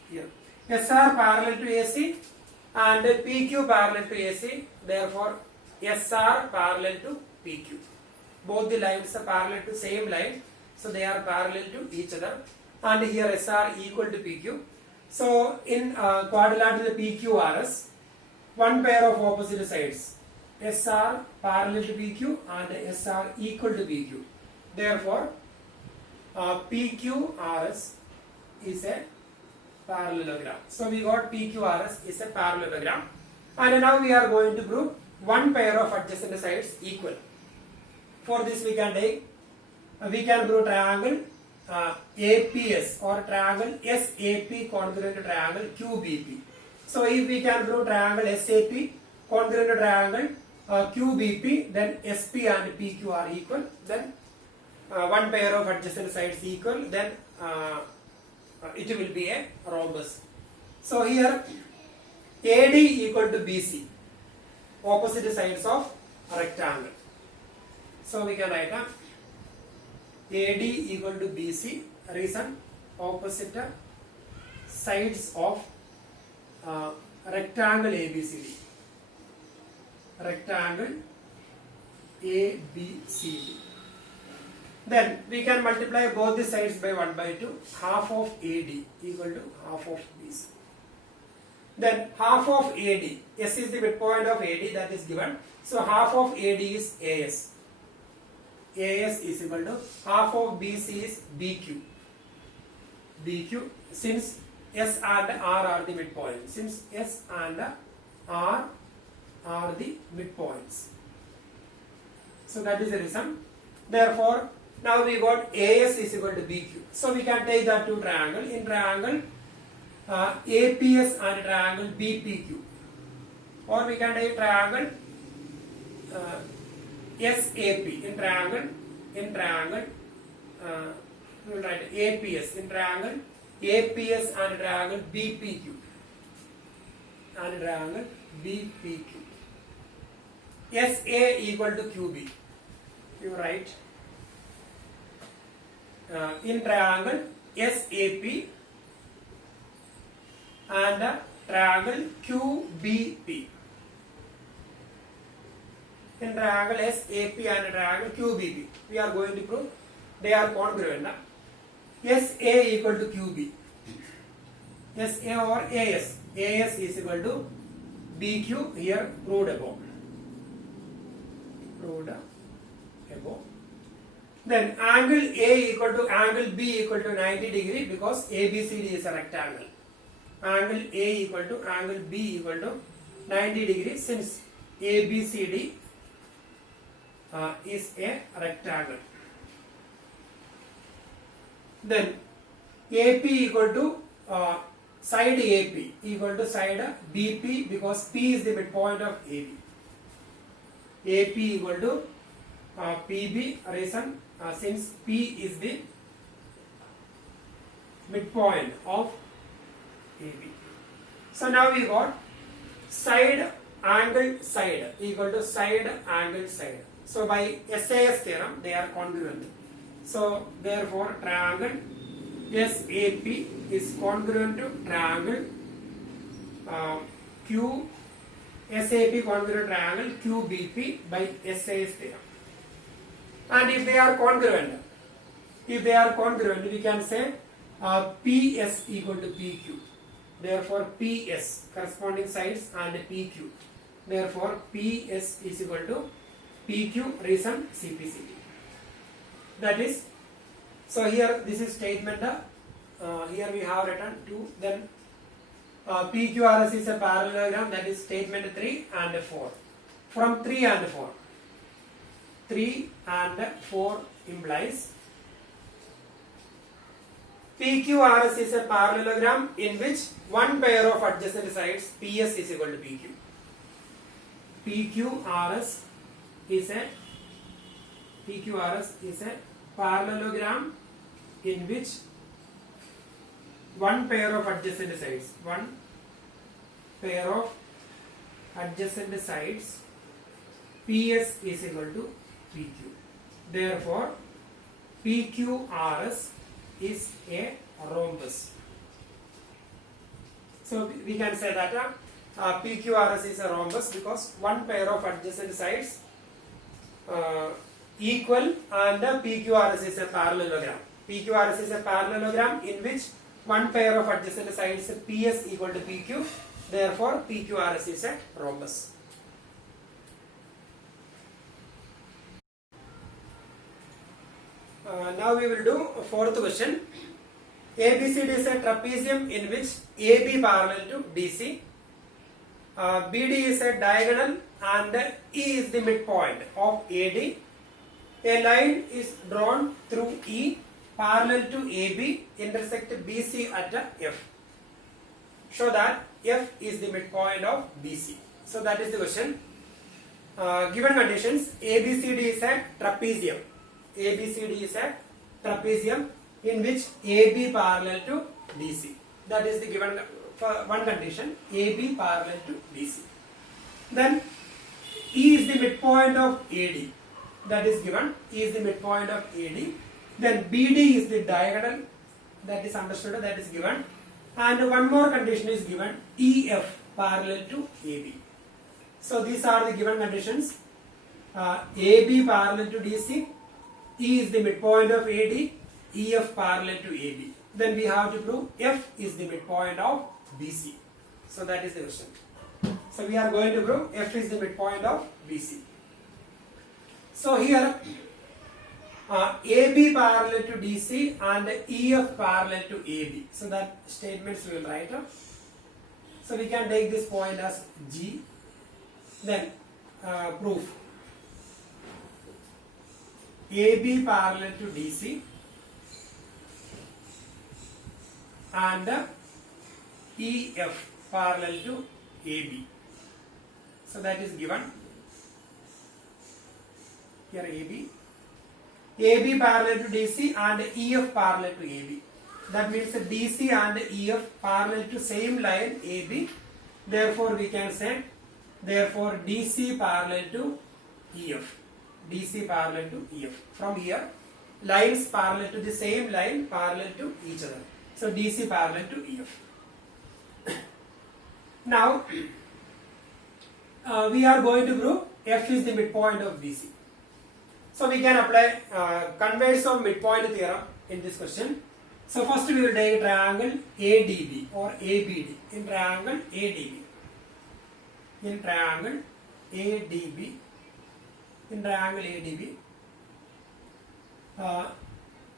here, SR parallel to AC and PQ parallel to AC, therefore SR parallel to PQ. Both the lines are parallel to same line, so they are parallel to each other, and here SR equal to PQ. So in quadrilateral PQRS, one pair of opposite sides, SR parallel to PQ and SR equal to PQ. Therefore, PQRS is a parallelogram. So we got PQRS is a parallelogram, and now we are going to prove one pair of adjacent sides equal. For this we can take, we can prove triangle APS or triangle SAP congruent to triangle QBP. So if we can prove triangle SAP congruent to triangle QBP, then SP and PQ are equal, then one pair of adjacent sides equal, then it will be a rhombus. So here AD equal to BC, opposite sides of rectangle. So we can write AD equal to BC, reason opposite sides of rectangle ABCD. Rectangle ABCD. Then we can multiply both the sides by 1 by 2. Half of AD equal to half of BC. Then half of AD, S is the midpoint of AD, that is given. So half of AD is AS. AS is equal to half of BC is BQ. BQ, since S and R are the midpoints. Since S and R are the midpoints. So that is the reason. Therefore, now we got AS is equal to BQ. So we can take that to triangle. In triangle APS and triangle BPQ. Or we can take triangle SAP. In triangle we will write APS. In triangle APS and triangle BPQ. And triangle BPQ. SA equal to QB. You write in triangle SAP and triangle QBP. In triangle SAP and triangle QBP, we are going to prove they are congruent. SA equal to QB. SA or AS. AS is equal to BQ, here proved above. Then angle A equal to angle B equal to 90 degree, because ABCD is a rectangle. Angle A equal to angle B equal to 90 degree, since ABCD is a rectangle. Then AP equal to side AP equal to side BP, because P is the midpoint of AB. AP equal to PB, reason since P is the midpoint of AB. So now we got side angle side equal to side angle side. So by SAS theorem they are congruent. So therefore triangle SAP is congruent to triangle SAP congruent triangle QBP by SAS theorem. And if they are congruent, we can say PS equal to PQ. Therefore PS corresponding sides and PQ. Therefore PS is equal to PQ, reason CPCD. That is, so here this is statement. Here we have written 2. Then PQRS is a parallelogram, that is statement 3 and 4. From 3 and 4. 3 and 4 implies PQRS is a parallelogram in which one pair of adjacent sides PS is equal to PQ. PQRS is a parallelogram in which one pair of adjacent sides. One pair of adjacent sides PS is equal to PQ. Therefore, PQRS is a rhombus. So we can say that PQRS is a rhombus because one pair of adjacent sides equal and PQRS is a parallelogram. PQRS is a parallelogram in which one pair of adjacent sides PS equal to PQ. Therefore, PQRS is a rhombus. Now we will do a fourth question. ABCD is a trapezium in which AB parallel to DC. BD is a diagonal and E is the midpoint of AD. A line is drawn through E parallel to AB intersect BC at F. Show that F is the midpoint of BC. So that is the question. Given conditions, ABCD is a trapezium. ABCD is a trapezium in which AB parallel to DC. That is the given one condition, AB parallel to DC. Then E is the midpoint of AD. That is given, E is the midpoint of AD. Then BD is the diagonal. That is understood, that is given. And one more condition is given, EF parallel to AB. So these are the given conditions. AB parallel to DC, E is the midpoint of AD, EF parallel to AB. Then we have to prove F is the midpoint of BC. So that is the question. So we are going to prove F is the midpoint of BC. So here AB parallel to DC and EF parallel to AB. So that statements we will write up. So we can take this point as G. Then proof. AB parallel to DC and EF parallel to AB. So that is given. Here AB parallel to DC and EF parallel to AB. That means that DC and EF parallel to same line AB. Therefore we can say, therefore DC parallel to EF. DC parallel to EF. From here, lines parallel to the same line parallel to each other. So DC parallel to EF. Now we are going to prove F is the midpoint of BC. So we can apply converse of midpoint theorem in this question. So first we will take triangle ADB or ABD. In triangle ADB. In triangle ADB. In triangle ADB.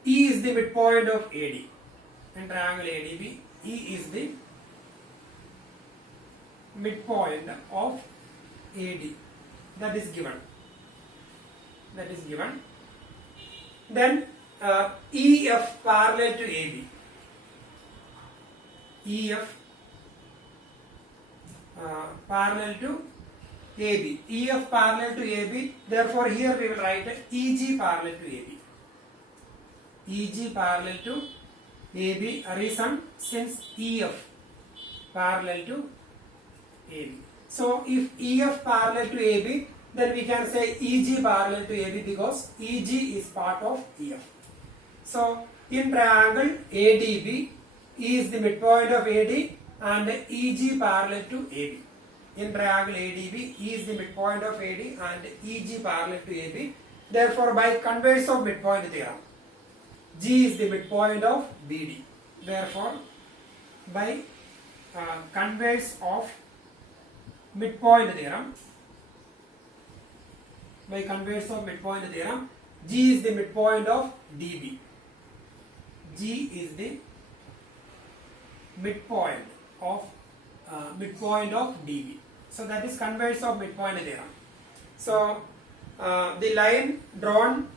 E is the midpoint of AD. In triangle ADB, E is the midpoint of AD. That is given. That is given. Then EF parallel to AB. EF parallel to AB. EF parallel to AB. Therefore, here we will write EG parallel to AB. EG parallel to AB. A reason since EF parallel to AB. So, if EF parallel to AB, then we can say EG parallel to AB because EG is part of EF. So, in triangle ADB, E is the midpoint of AD and EG parallel to AB. In triangle ADB, E is the midpoint of AD and EG parallel to AB. Therefore, by converse of midpoint theorem, G is the midpoint of BD. Therefore, by converse of midpoint theorem, G is the midpoint of DB. G is the midpoint of DB. So that is converse of midpoint theorem. So the line drawn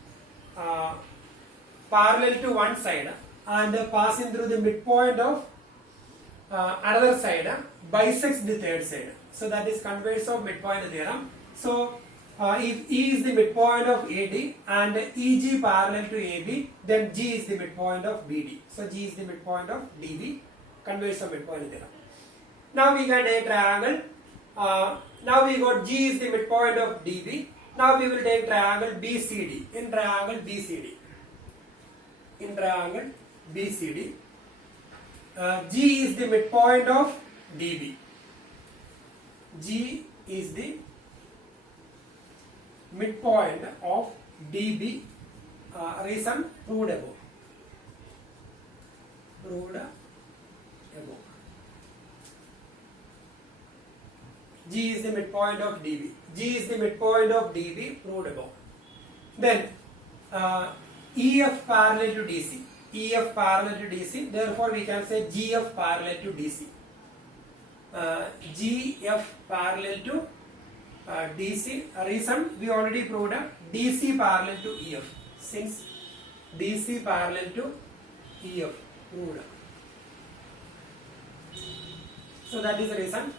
parallel to one side and passing through the midpoint of another side bisects the third side. So that is converse of midpoint theorem. So if E is the midpoint of AD and EG parallel to AB, then G is the midpoint of BD. So G is the midpoint of DB, converse of midpoint theorem. Now we can take triangle. Now we got G is the midpoint of DB. Now we will take triangle BCD. In triangle BCD, G is the midpoint of DB. G is the midpoint of DB. Reason proved above. G is the midpoint of DB. G is the midpoint of DB, proved above. Then EF parallel to DC. EF parallel to DC. Therefore, we can say GF parallel to DC. GF parallel to DC. Reason we already proved DC parallel to EF. Since DC parallel to EF proved. So that is the reason.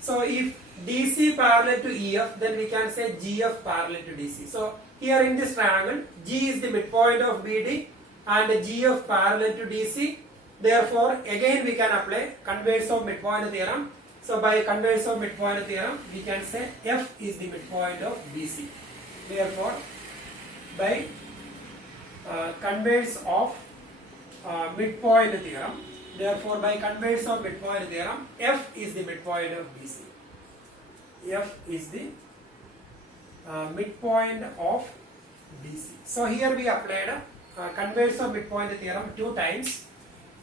So if DC parallel to EF, then we can say GF parallel to DC. So here in this triangle, G is the midpoint of BD and GF parallel to DC. Therefore, again we can apply converse of midpoint theorem. So by converse of midpoint theorem, we can say F is the midpoint of BC. Therefore, by converse of midpoint theorem, therefore by converse of midpoint theorem, F is the midpoint of BC. F is the midpoint of BC. So here we applied converse of midpoint theorem 2 times.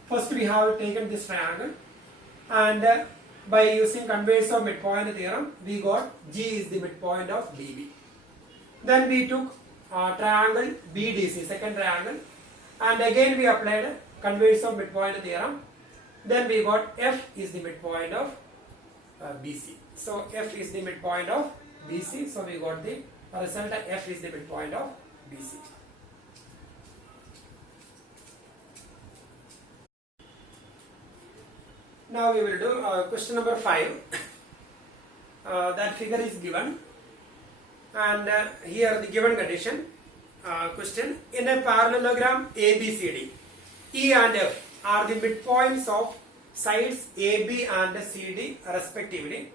First we have taken this triangle, and by using converse of midpoint theorem, we got G is the midpoint of DB. Then we took triangle BDC, second triangle, and again we applied converse of midpoint theorem. Then we got F is the midpoint of BC. So F is the midpoint of BC. So we got the result that F is the midpoint of BC. Now we will do question number 5. That figure is given, and here the given condition. Question: in a parallelogram ABCD, E and F are the midpoints of sides AB and CD respectively.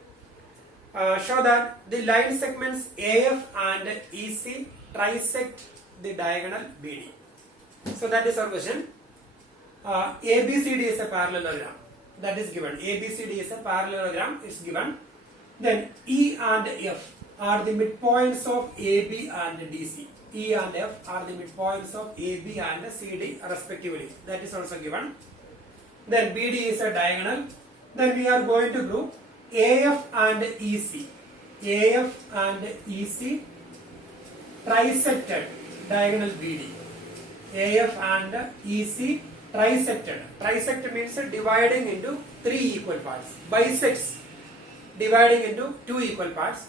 Show that the line segments AF and EC trisect the diagonal BD. So that is our question. ABCD is a parallelogram. That is given. ABCD is a parallelogram. Is given. Then E and F are the midpoints of AB and DC. E and F are the midpoints of AB and CD respectively. That is also given. Then BD is a diagonal. Then we are going to prove AF and EC. AF and EC trisected diagonal BD. AF and EC trisected. Trisect means dividing into 3 equal parts. Bisects, dividing into 2 equal parts.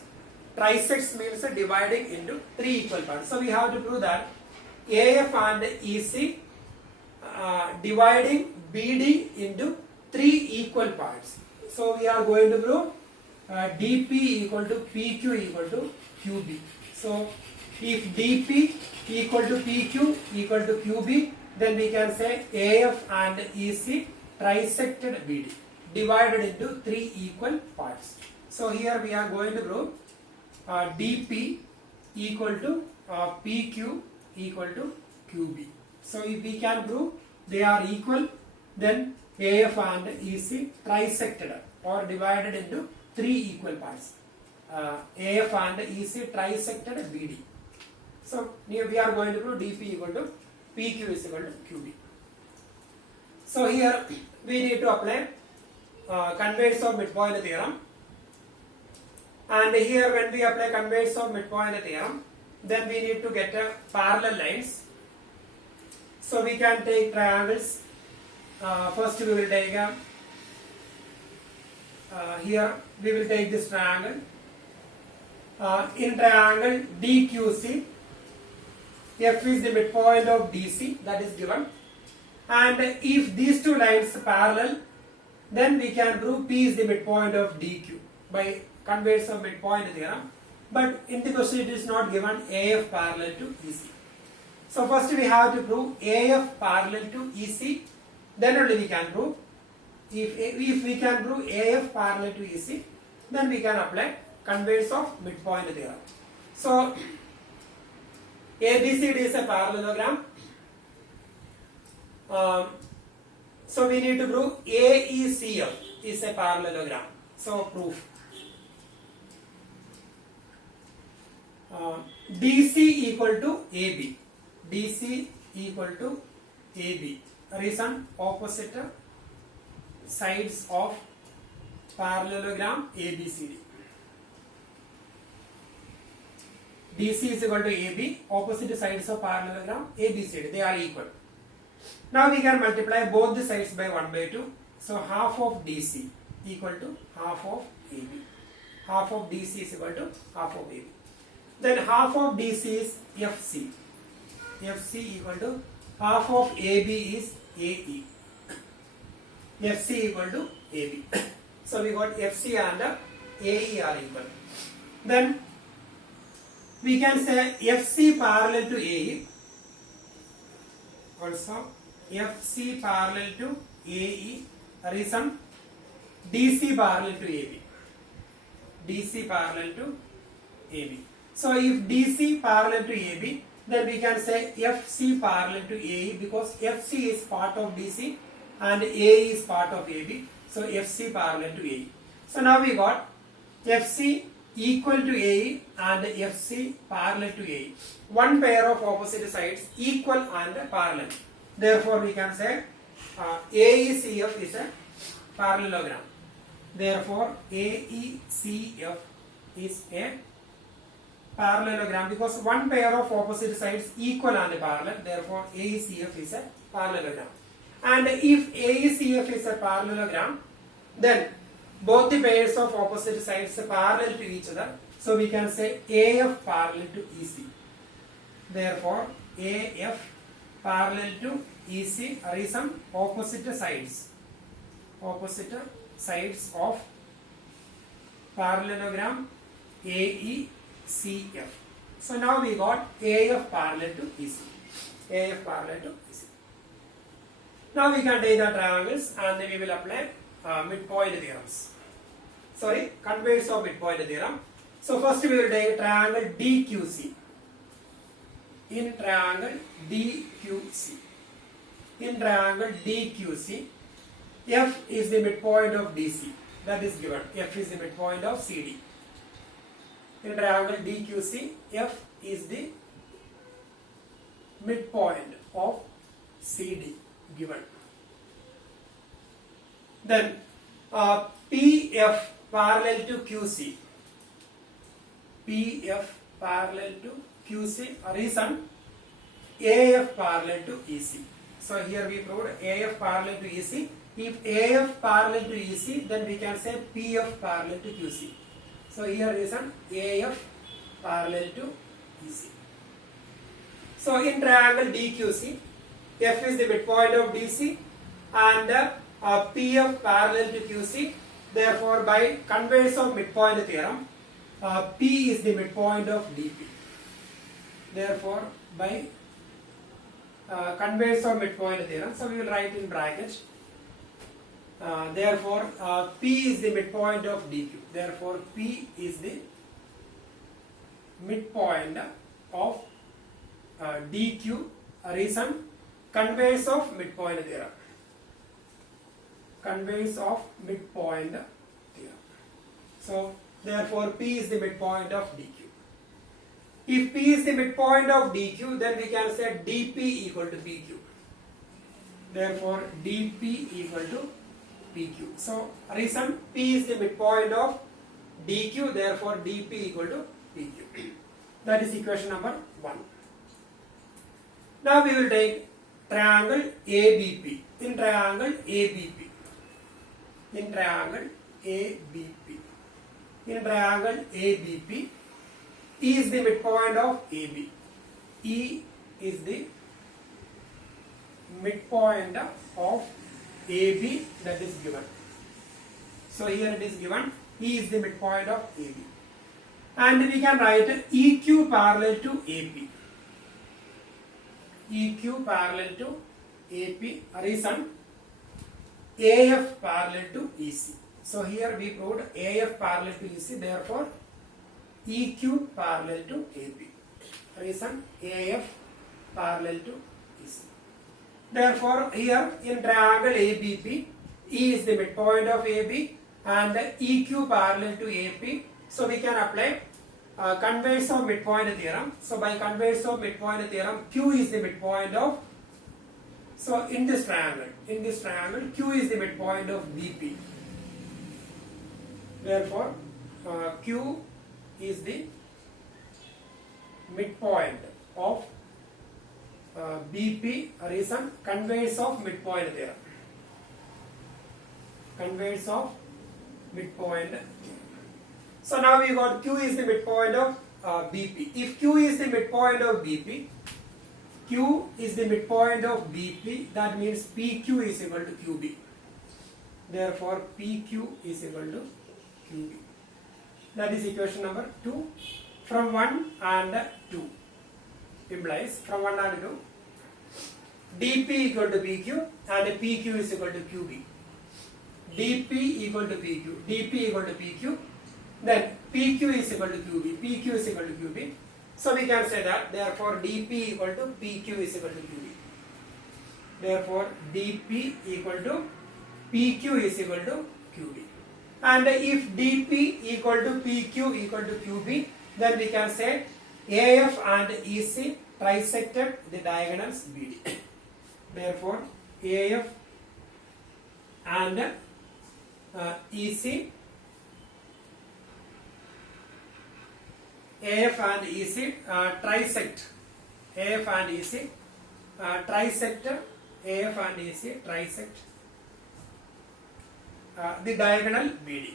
Trisects means dividing into 3 equal parts. So we have to prove that AF and EC dividing BD into 3 equal parts. So we are going to prove DP equal to PQ equal to QB. So if DP equal to PQ equal to QB, then we can say AF and EC trisected BD divided into 3 equal parts. So here we are going to prove DP equal to PQ equal to QB. So if we can prove they are equal, then AF and EC trisected or divided into 3 equal parts. AF and EC trisected BD. So here we are going to prove DP equal to PQ is equal to QB. So here we need to apply converse of midpoint theorem. And here when we apply converse of midpoint theorem, then we need to get parallel lines. So we can take triangles. First we will take here we will take this triangle. In triangle DQC, F is the midpoint of DC, that is given. And if these two lines parallel, then we can prove P is the midpoint of DQ by converse of midpoint theorem. but in the question it is not given AF parallel to EC. So first we have to prove AF parallel to EC, then only we can prove. If we can prove AF parallel to EC, then we can apply converse of midpoint theorem. So ABCD is a parallelogram. So we need to prove AECF is a parallelogram. So proof. DC equal to AB. DC equal to AB. Reason: opposite sides of parallelogram ABCD. DC is equal to AB, opposite sides of parallelogram ABCD, they are equal. Now we can multiply both the sides by 1 by 2. So half of DC equal to half of AB. Half of DC is equal to half of AB. Then half of DC is FC. FC equal to half of AB is AE. FC equal to AB. So we got FC and AE are equal. Then we can say FC parallel to AE. Also FC parallel to AE. Reason: DC parallel to AB. DC parallel to AB. So if DC parallel to AB, then we can say FC parallel to AE, because FC is part of DC and AE is part of AB. So FC parallel to AE. So now we got FC equal to AE and FC parallel to AE. One pair of opposite sides equal and parallel. Therefore we can say AECF is a parallelogram. Therefore AECF is a parallelogram, because one pair of opposite sides equal and parallel. Therefore AECF is a parallelogram. And if AECF is a parallelogram, then both the pairs of opposite sides are parallel to each other. So we can say AF parallel to EC. Therefore AF parallel to EC are some opposite sides. Opposite sides of parallelogram AECF. So now we got AF parallel to EC. AF parallel to EC. Now we can take the triangles and then we will apply midpoint theorems. Sorry, converse of midpoint theorem. So first we will take triangle DQC. In triangle DQC. In triangle DQC, F is the midpoint of DC. That is given. F is the midpoint of CD. In triangle DQC, F is the midpoint of CD given. Then PF parallel to QC. PF parallel to QC. Reason: AF parallel to EC. So here we proved AF parallel to EC. If AF parallel to EC, then we can say PF parallel to QC. So here reason: AF parallel to EC. So in triangle DQC, F is the midpoint of DC and PF parallel to QC. Therefore, by converse of midpoint theorem, P is the midpoint of DP. Therefore, by converse of midpoint theorem, so we will write in bracket. Therefore, P is the midpoint of DQ. Therefore, P is the midpoint of DQ. Reason: converse of midpoint theorem. Converse of midpoint theorem. So, therefore, P is the midpoint of DQ. If P is the midpoint of DQ, then we can say DP equal to PQ. Therefore, DP equal to PQ. So, reason: P is the midpoint of DQ. Therefore, DP equal to PQ. That is equation number 1. Now we will take triangle ABP. In triangle ABP. In triangle ABP. In triangle ABP, E is the midpoint of AB. E is the midpoint of AB, that is given. So here it is given, E is the midpoint of AB. and we can write EQ parallel to AP. EQ parallel to AP, reason AF parallel to EC. So here we proved AF parallel to EC, therefore EQ parallel to AP. Reason AF parallel to EC. Therefore here in triangle ABP, E is the midpoint of AB and EQ parallel to AP. So we can apply converse of midpoint theorem. So by converse of midpoint theorem, Q is the midpoint of, so in this triangle Q is the midpoint of BP. Therefore Q is the midpoint of BP, reason converse of midpoint theorem. Converse of midpoint. So now we got Q is the midpoint of BP. If Q is the midpoint of BP, Q is the midpoint of BP, that means PQ is equal to QB. Therefore PQ is equal to QB. That is equation number 2. From 1 and 2 implies from 1 and 2 dP equal to PQ and PQ is equal to QB. dP equal to PQ, dP equal to PQ, then PQ is equal to QB, PQ is equal to QB. So we can say that therefore dP equal to PQ is equal to QB. Therefore dP equal to PQ is equal to QB. And if dP equal to PQ equal to QB, then we can say AF and EC trisected the diagonals BD. Therefore AF and EC, AF and EC trisect, AF and EC trisect, AF and EC trisect the diagonal BD.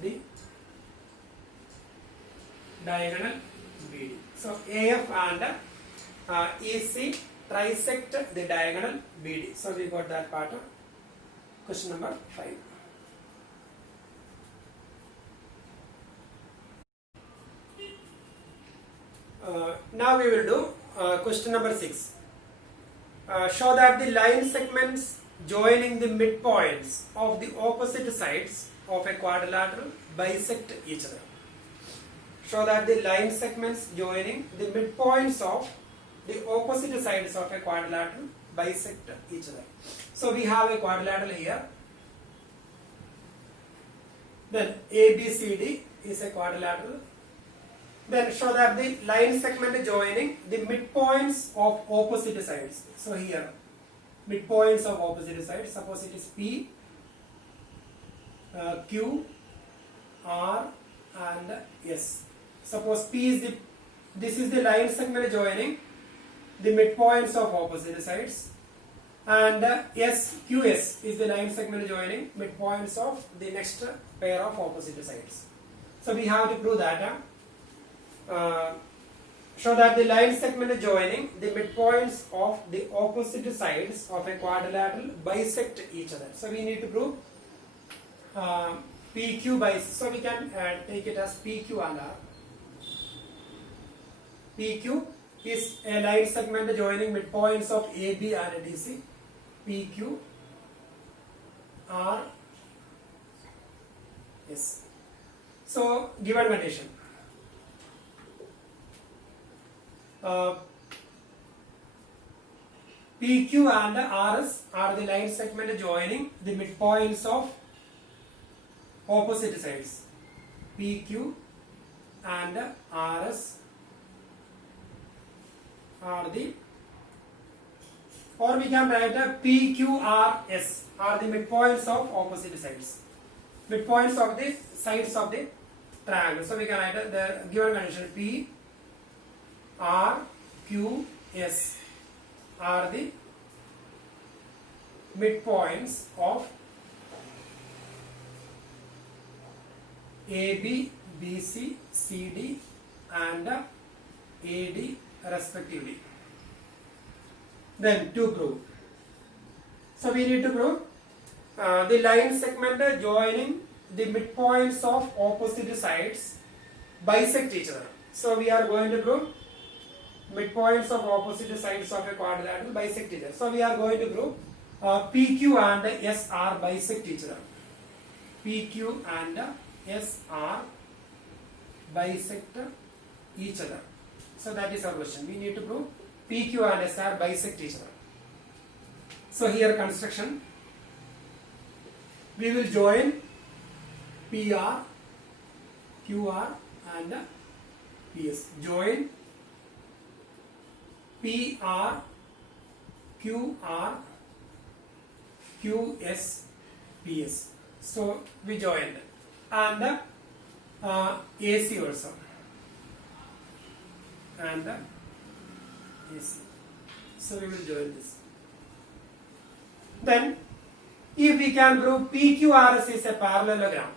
The diagonal BD. So AF and EC trisect the diagonal BD. So we got that part of question number 5. Now we will do question number 6. Show that the line segments joining the midpoints of the opposite sides of a quadrilateral bisect each other. Show that the line segments joining the midpoints of the opposite sides of a quadrilateral bisect each other. So we have a quadrilateral here. Then ABCD is a quadrilateral. Then show that the line segment joining the midpoints of opposite sides. So here midpoints of opposite sides, suppose it is P, Q, R and S. Suppose P is the, this is the line segment joining the midpoints of opposite sides, and SQS is the line segment joining midpoints of the next pair of opposite sides. So we have to prove that show that the line segment joining the midpoints of the opposite sides of a quadrilateral bisect each other. So we need to prove PQ by, so we can take it as PQ and R. PQ is a line segment joining midpoints of AB and DC. PQ R S. So given condition, PQ and RS are the line segment joining the midpoints of opposite sides. PQ and RS are the, or we can write a PQRS are the midpoints of opposite sides. Midpoints of the sides of the triangle. So we can write the given condition P R Q S are the midpoints of AB, BC, CD and AD respectively. Then to prove, so we need to prove the line segment joining the midpoints of opposite sides bisect each other. So we are going to prove midpoints of opposite sides of a quadrilateral bisect each other. So we are going to prove PQ and SR bisect each other. PQ and SR bisect each other. So that is our question. We need to prove PQ and SR bisect each other. So here construction. We will join PR, QR and PS. Join PR, QR, QS, PS. So we joined, and AC also, and AC. So we will join this. Then if we can prove PQRS is a parallelogram,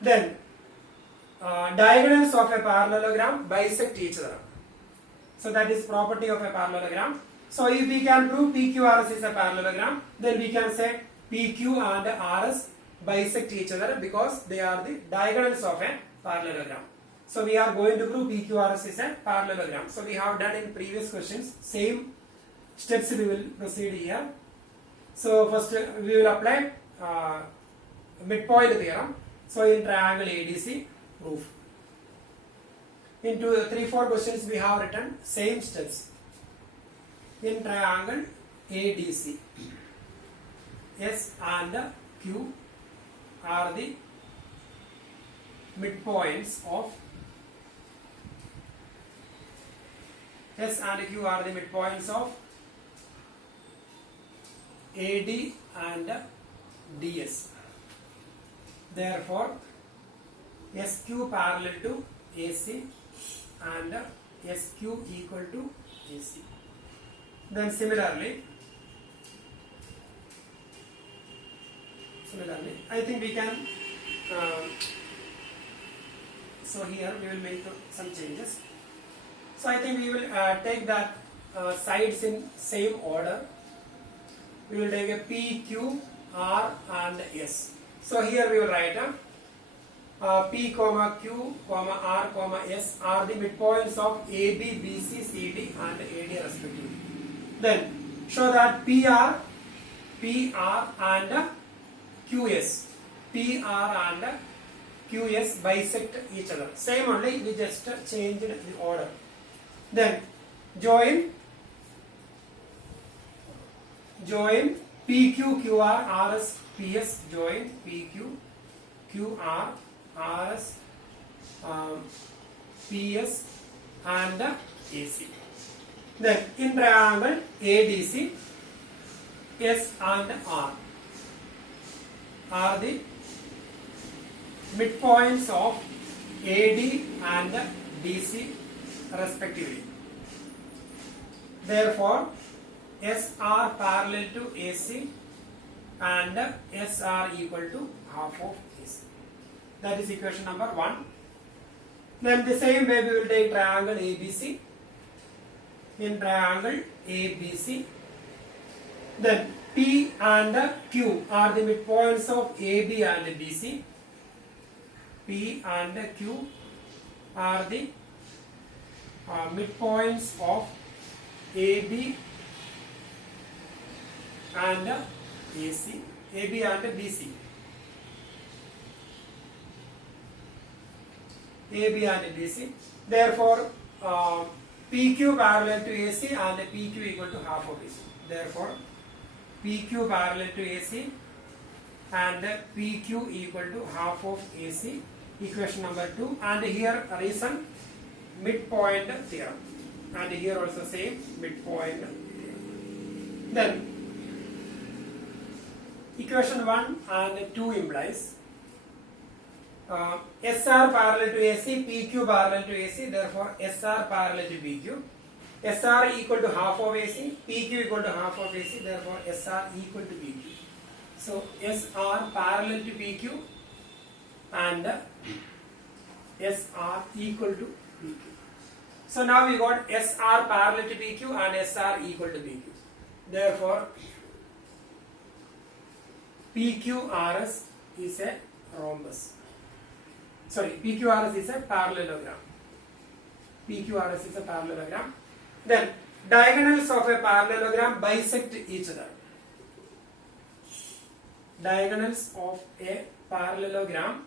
then diagonals of a parallelogram bisect each other. So that is property of a parallelogram. So if we can prove PQRS is a parallelogram, then we can say PQ and RS bisect each other because they are the diagonals of a parallelogram. So we are going to prove PQRS is a parallelogram. So we have done in previous questions. Same steps we will proceed here. So first we will apply midpoint theorem. So in triangle ADC, proof. In 3-4 questions we have written same steps. In triangle ADC, S and Q are the midpoints of AD and DS. Therefore, SQ parallel to AC and SQ equal to AC. Then similarly, I think we can. So here we will make some changes. So I think we will take that sides in same order. We will take a P, Q, R and S. So here we will write P, Q, R, S are the midpoints of AB, BC, CD and AD respectively. Then show that PR and QS and QS bisect each other. Same only, we just changed the order. Then join PQ, QR, RS, PS. Join PQ, QR, RS, PS and AC. Then in triangle ADC, S and R are the midpoints of AD and DC respectively. Therefore, SR parallel to AC and SR equal to half of AC. That is equation number 1. Then the same way we will take triangle ABC. In triangle ABC, then P and Q are the midpoints of AB and BC. P and Q are the midpoints of AB and AC, AB and BC. AB and BC. Therefore, PQ parallel to AC and PQ equal to half of AC. Therefore, PQ parallel to AC and PQ equal to half of AC. Equation number 2. And here reason midpoint theorem. And here also same midpoint theorem. Then equation 1 and 2 implies SR parallel to AC, PQ parallel to AC, therefore SR parallel to PQ. SR equal to half of AC, PQ equal to half of AC, therefore SR equal to PQ. So SR parallel to PQ and SR equal to PQ. So now we got SR parallel to PQ and SR equal to PQ. Therefore PQRS is a rhombus. Sorry, PQRS is a parallelogram. PQRS is a parallelogram. Then diagonals of a parallelogram bisect each other. Diagonals of a parallelogram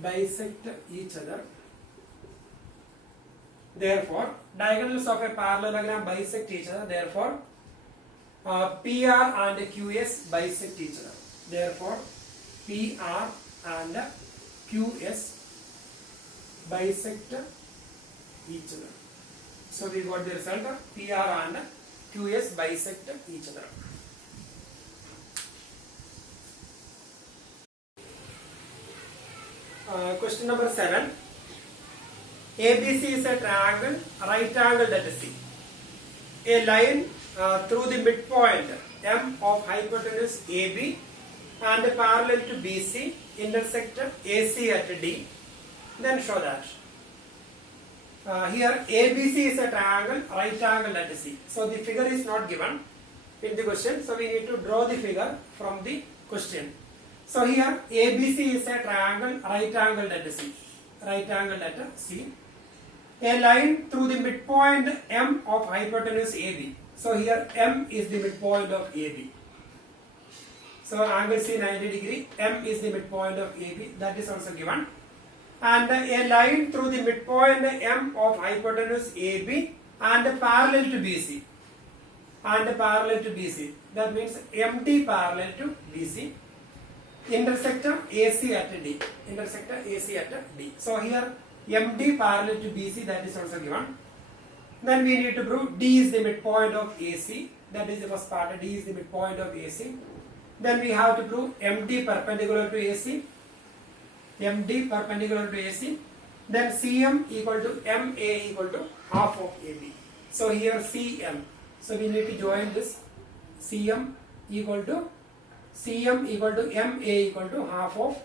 bisect each other. Therefore, diagonals of a parallelogram bisect each other. Therefore, PR and QS bisect each other. Therefore, PR and QS bisect each other. So we got the result of PR and QS bisect each other. Question number 7. ABC is a triangle, right angled at C. A line through the midpoint M of hypotenuse AB and parallel to BC intersect AC at D. Then show that. Here ABC is a triangle, right angled at C. So the figure is not given in the question. So we need to draw the figure from the question. So here ABC is a triangle, right angled at C. Right angled at C. A line through the midpoint M of hypotenuse AB. So here M is the midpoint of AB. So angle C 90 degree, M is the midpoint of AB, that is also given. And a line through the midpoint M of hypotenuse AB and parallel to BC. And parallel to BC. That means MD parallel to BC. Intersector AC at D. Intersector AC at D. So here MD parallel to BC, that is also given. Then we need to prove D is the midpoint of AC. That is the first part. D is the midpoint of AC. Then we have to prove MD perpendicular to AC. MD perpendicular to AC. Then CM equal to MA equal to half of AB. So here CM. So we need to join this. CM equal to MA equal to half of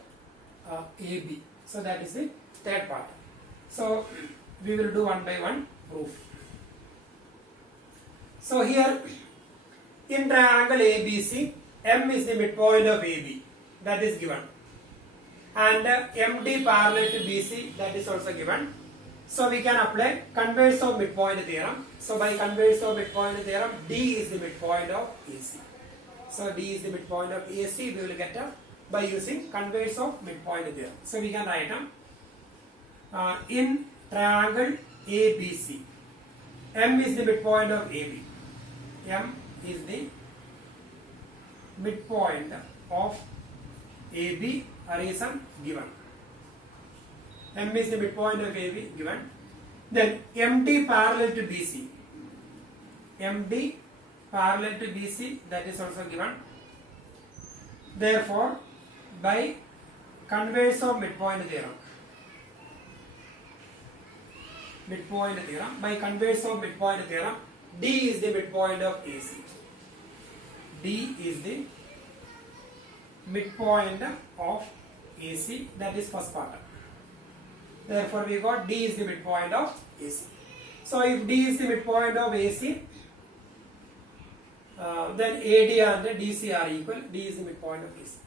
AB. So that is the third part. So we will do one by one proof. So here in triangle ABC, M is the midpoint of AB, that is given, and MD parallel to BC, that is also given. So we can apply converse of midpoint theorem. So by converse of midpoint theorem, D is the midpoint of AC. So D is the midpoint of AC, we will get by using converse of midpoint theorem. So we can write in triangle ABC, M is the midpoint of AB. M is the midpoint of AB, reason given. M is the midpoint of AB given. Then MD parallel to BC. MD parallel to BC, that is also given. Therefore, by converse of midpoint theorem, by converse of midpoint theorem, D is the midpoint of AC. D is the midpoint of AC, that is first part. Therefore we got D is the midpoint of AC. So if D is the midpoint of AC, then AD and DC are equal. D is the midpoint of AC.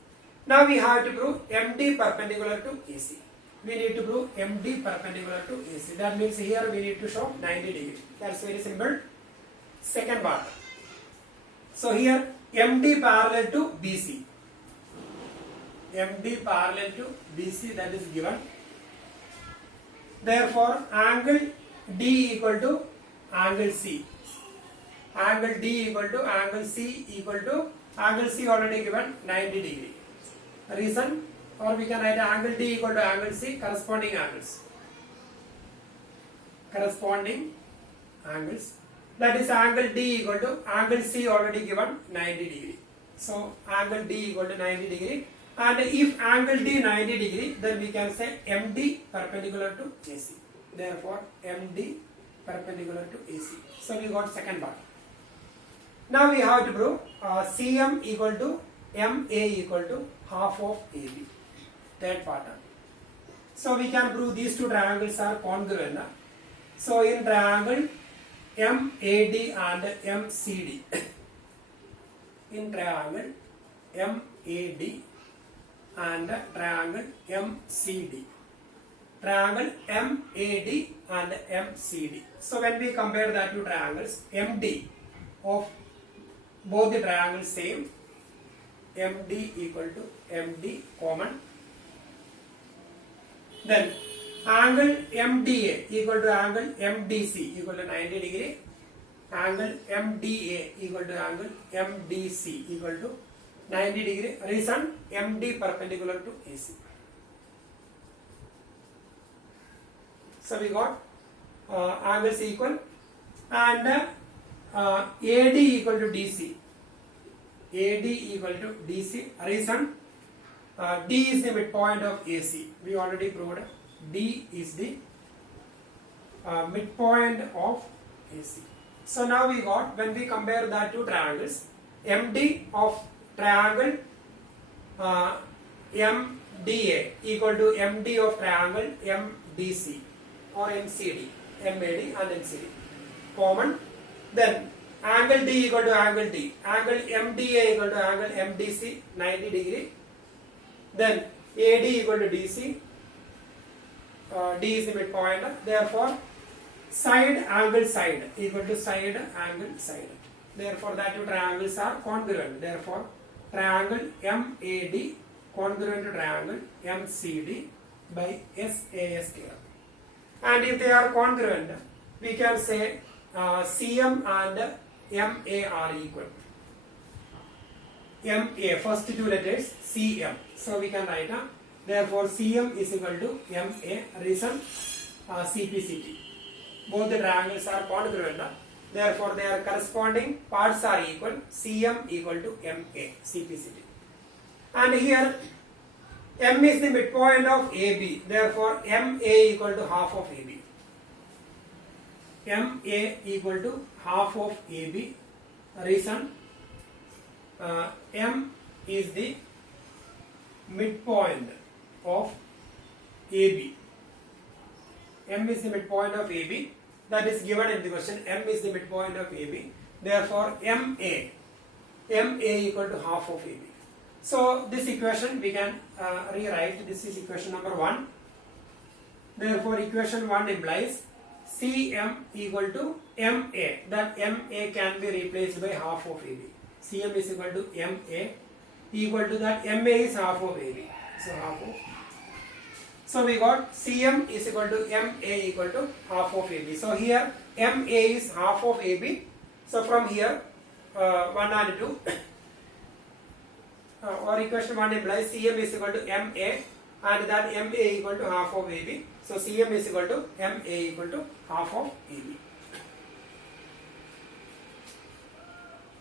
Now we have to prove MD perpendicular to AC. We need to prove MD perpendicular to AC. That means here we need to show 90 degree. That's very simple. Second part. So here MD parallel to BC. MD parallel to BC, that is given. Therefore angle D equal to angle C. Angle D equal to angle C equal to angle C already given 90 degree. Reason, or we can write angle D equal to angle C, corresponding angles. Corresponding angles. That is angle D equal to angle C already given 90 degree. So angle D equal to 90 degree. And if angle D 90 degree, then we can say MD perpendicular to AC. Therefore MD perpendicular to AC. So we got second part. Now we have to prove CM equal to MA equal to half of AB. Third part. So we can prove these two triangles are congruent. So in triangle MAD and MCD, in triangle MAD and triangle MCD. Triangle MAD and MCD. So when we compare the two triangles, MD of both the triangles same, MD equal to MD common. Then angle MDA equal to angle MDC equal to 90 degree. Angle MDA equal to angle MDC equal to 90 degree. Reason MD perpendicular to AC. So we got angles equal, and AD equal to DC. AD equal to DC. Reason D is the midpoint of AC. We already proved D is the midpoint of AC. So now we got, when we compare the two triangles, MD of triangle MDA equal to MD of triangle MDC or MCD, MAD and MCD common. Then angle D equal to angle D, angle MDA equal to angle MDC 90 degree. Then AD equal to DC, D is the midpoint, therefore side angle side equal to side angle side. Therefore the two triangles are congruent. Therefore triangle MAD congruent to triangle MCD by SAS theorem. And if they are congruent, we can say CM and MA are equal. MA, first two letters CM. So we can write therefore CM is equal to MA. Reason CPCT. Both the triangles are congruent. Therefore their corresponding parts are equal. CM equal to MA, CPCT. And here M is the midpoint of AB. Therefore MA equal to half of AB. MA equal to half of AB. Reason M is the midpoint of AB. M is the midpoint of AB. That is given in the question. M is the midpoint of AB. Therefore MA equal to half of AB. So this equation we can rewrite. This is equation number 1. Therefore equation 1 implies CM equal to MA. That MA can be replaced by half of AB. CM is equal to MA equal to that MA is half of AB. So half of. So we got CM is equal to MA equal to half of AB. So here MA is half of AB. So from here 1 and 2 or equation 1 implies CM is equal to MA and that MA equal to half of AB. So CM is equal to MA equal to half of AB.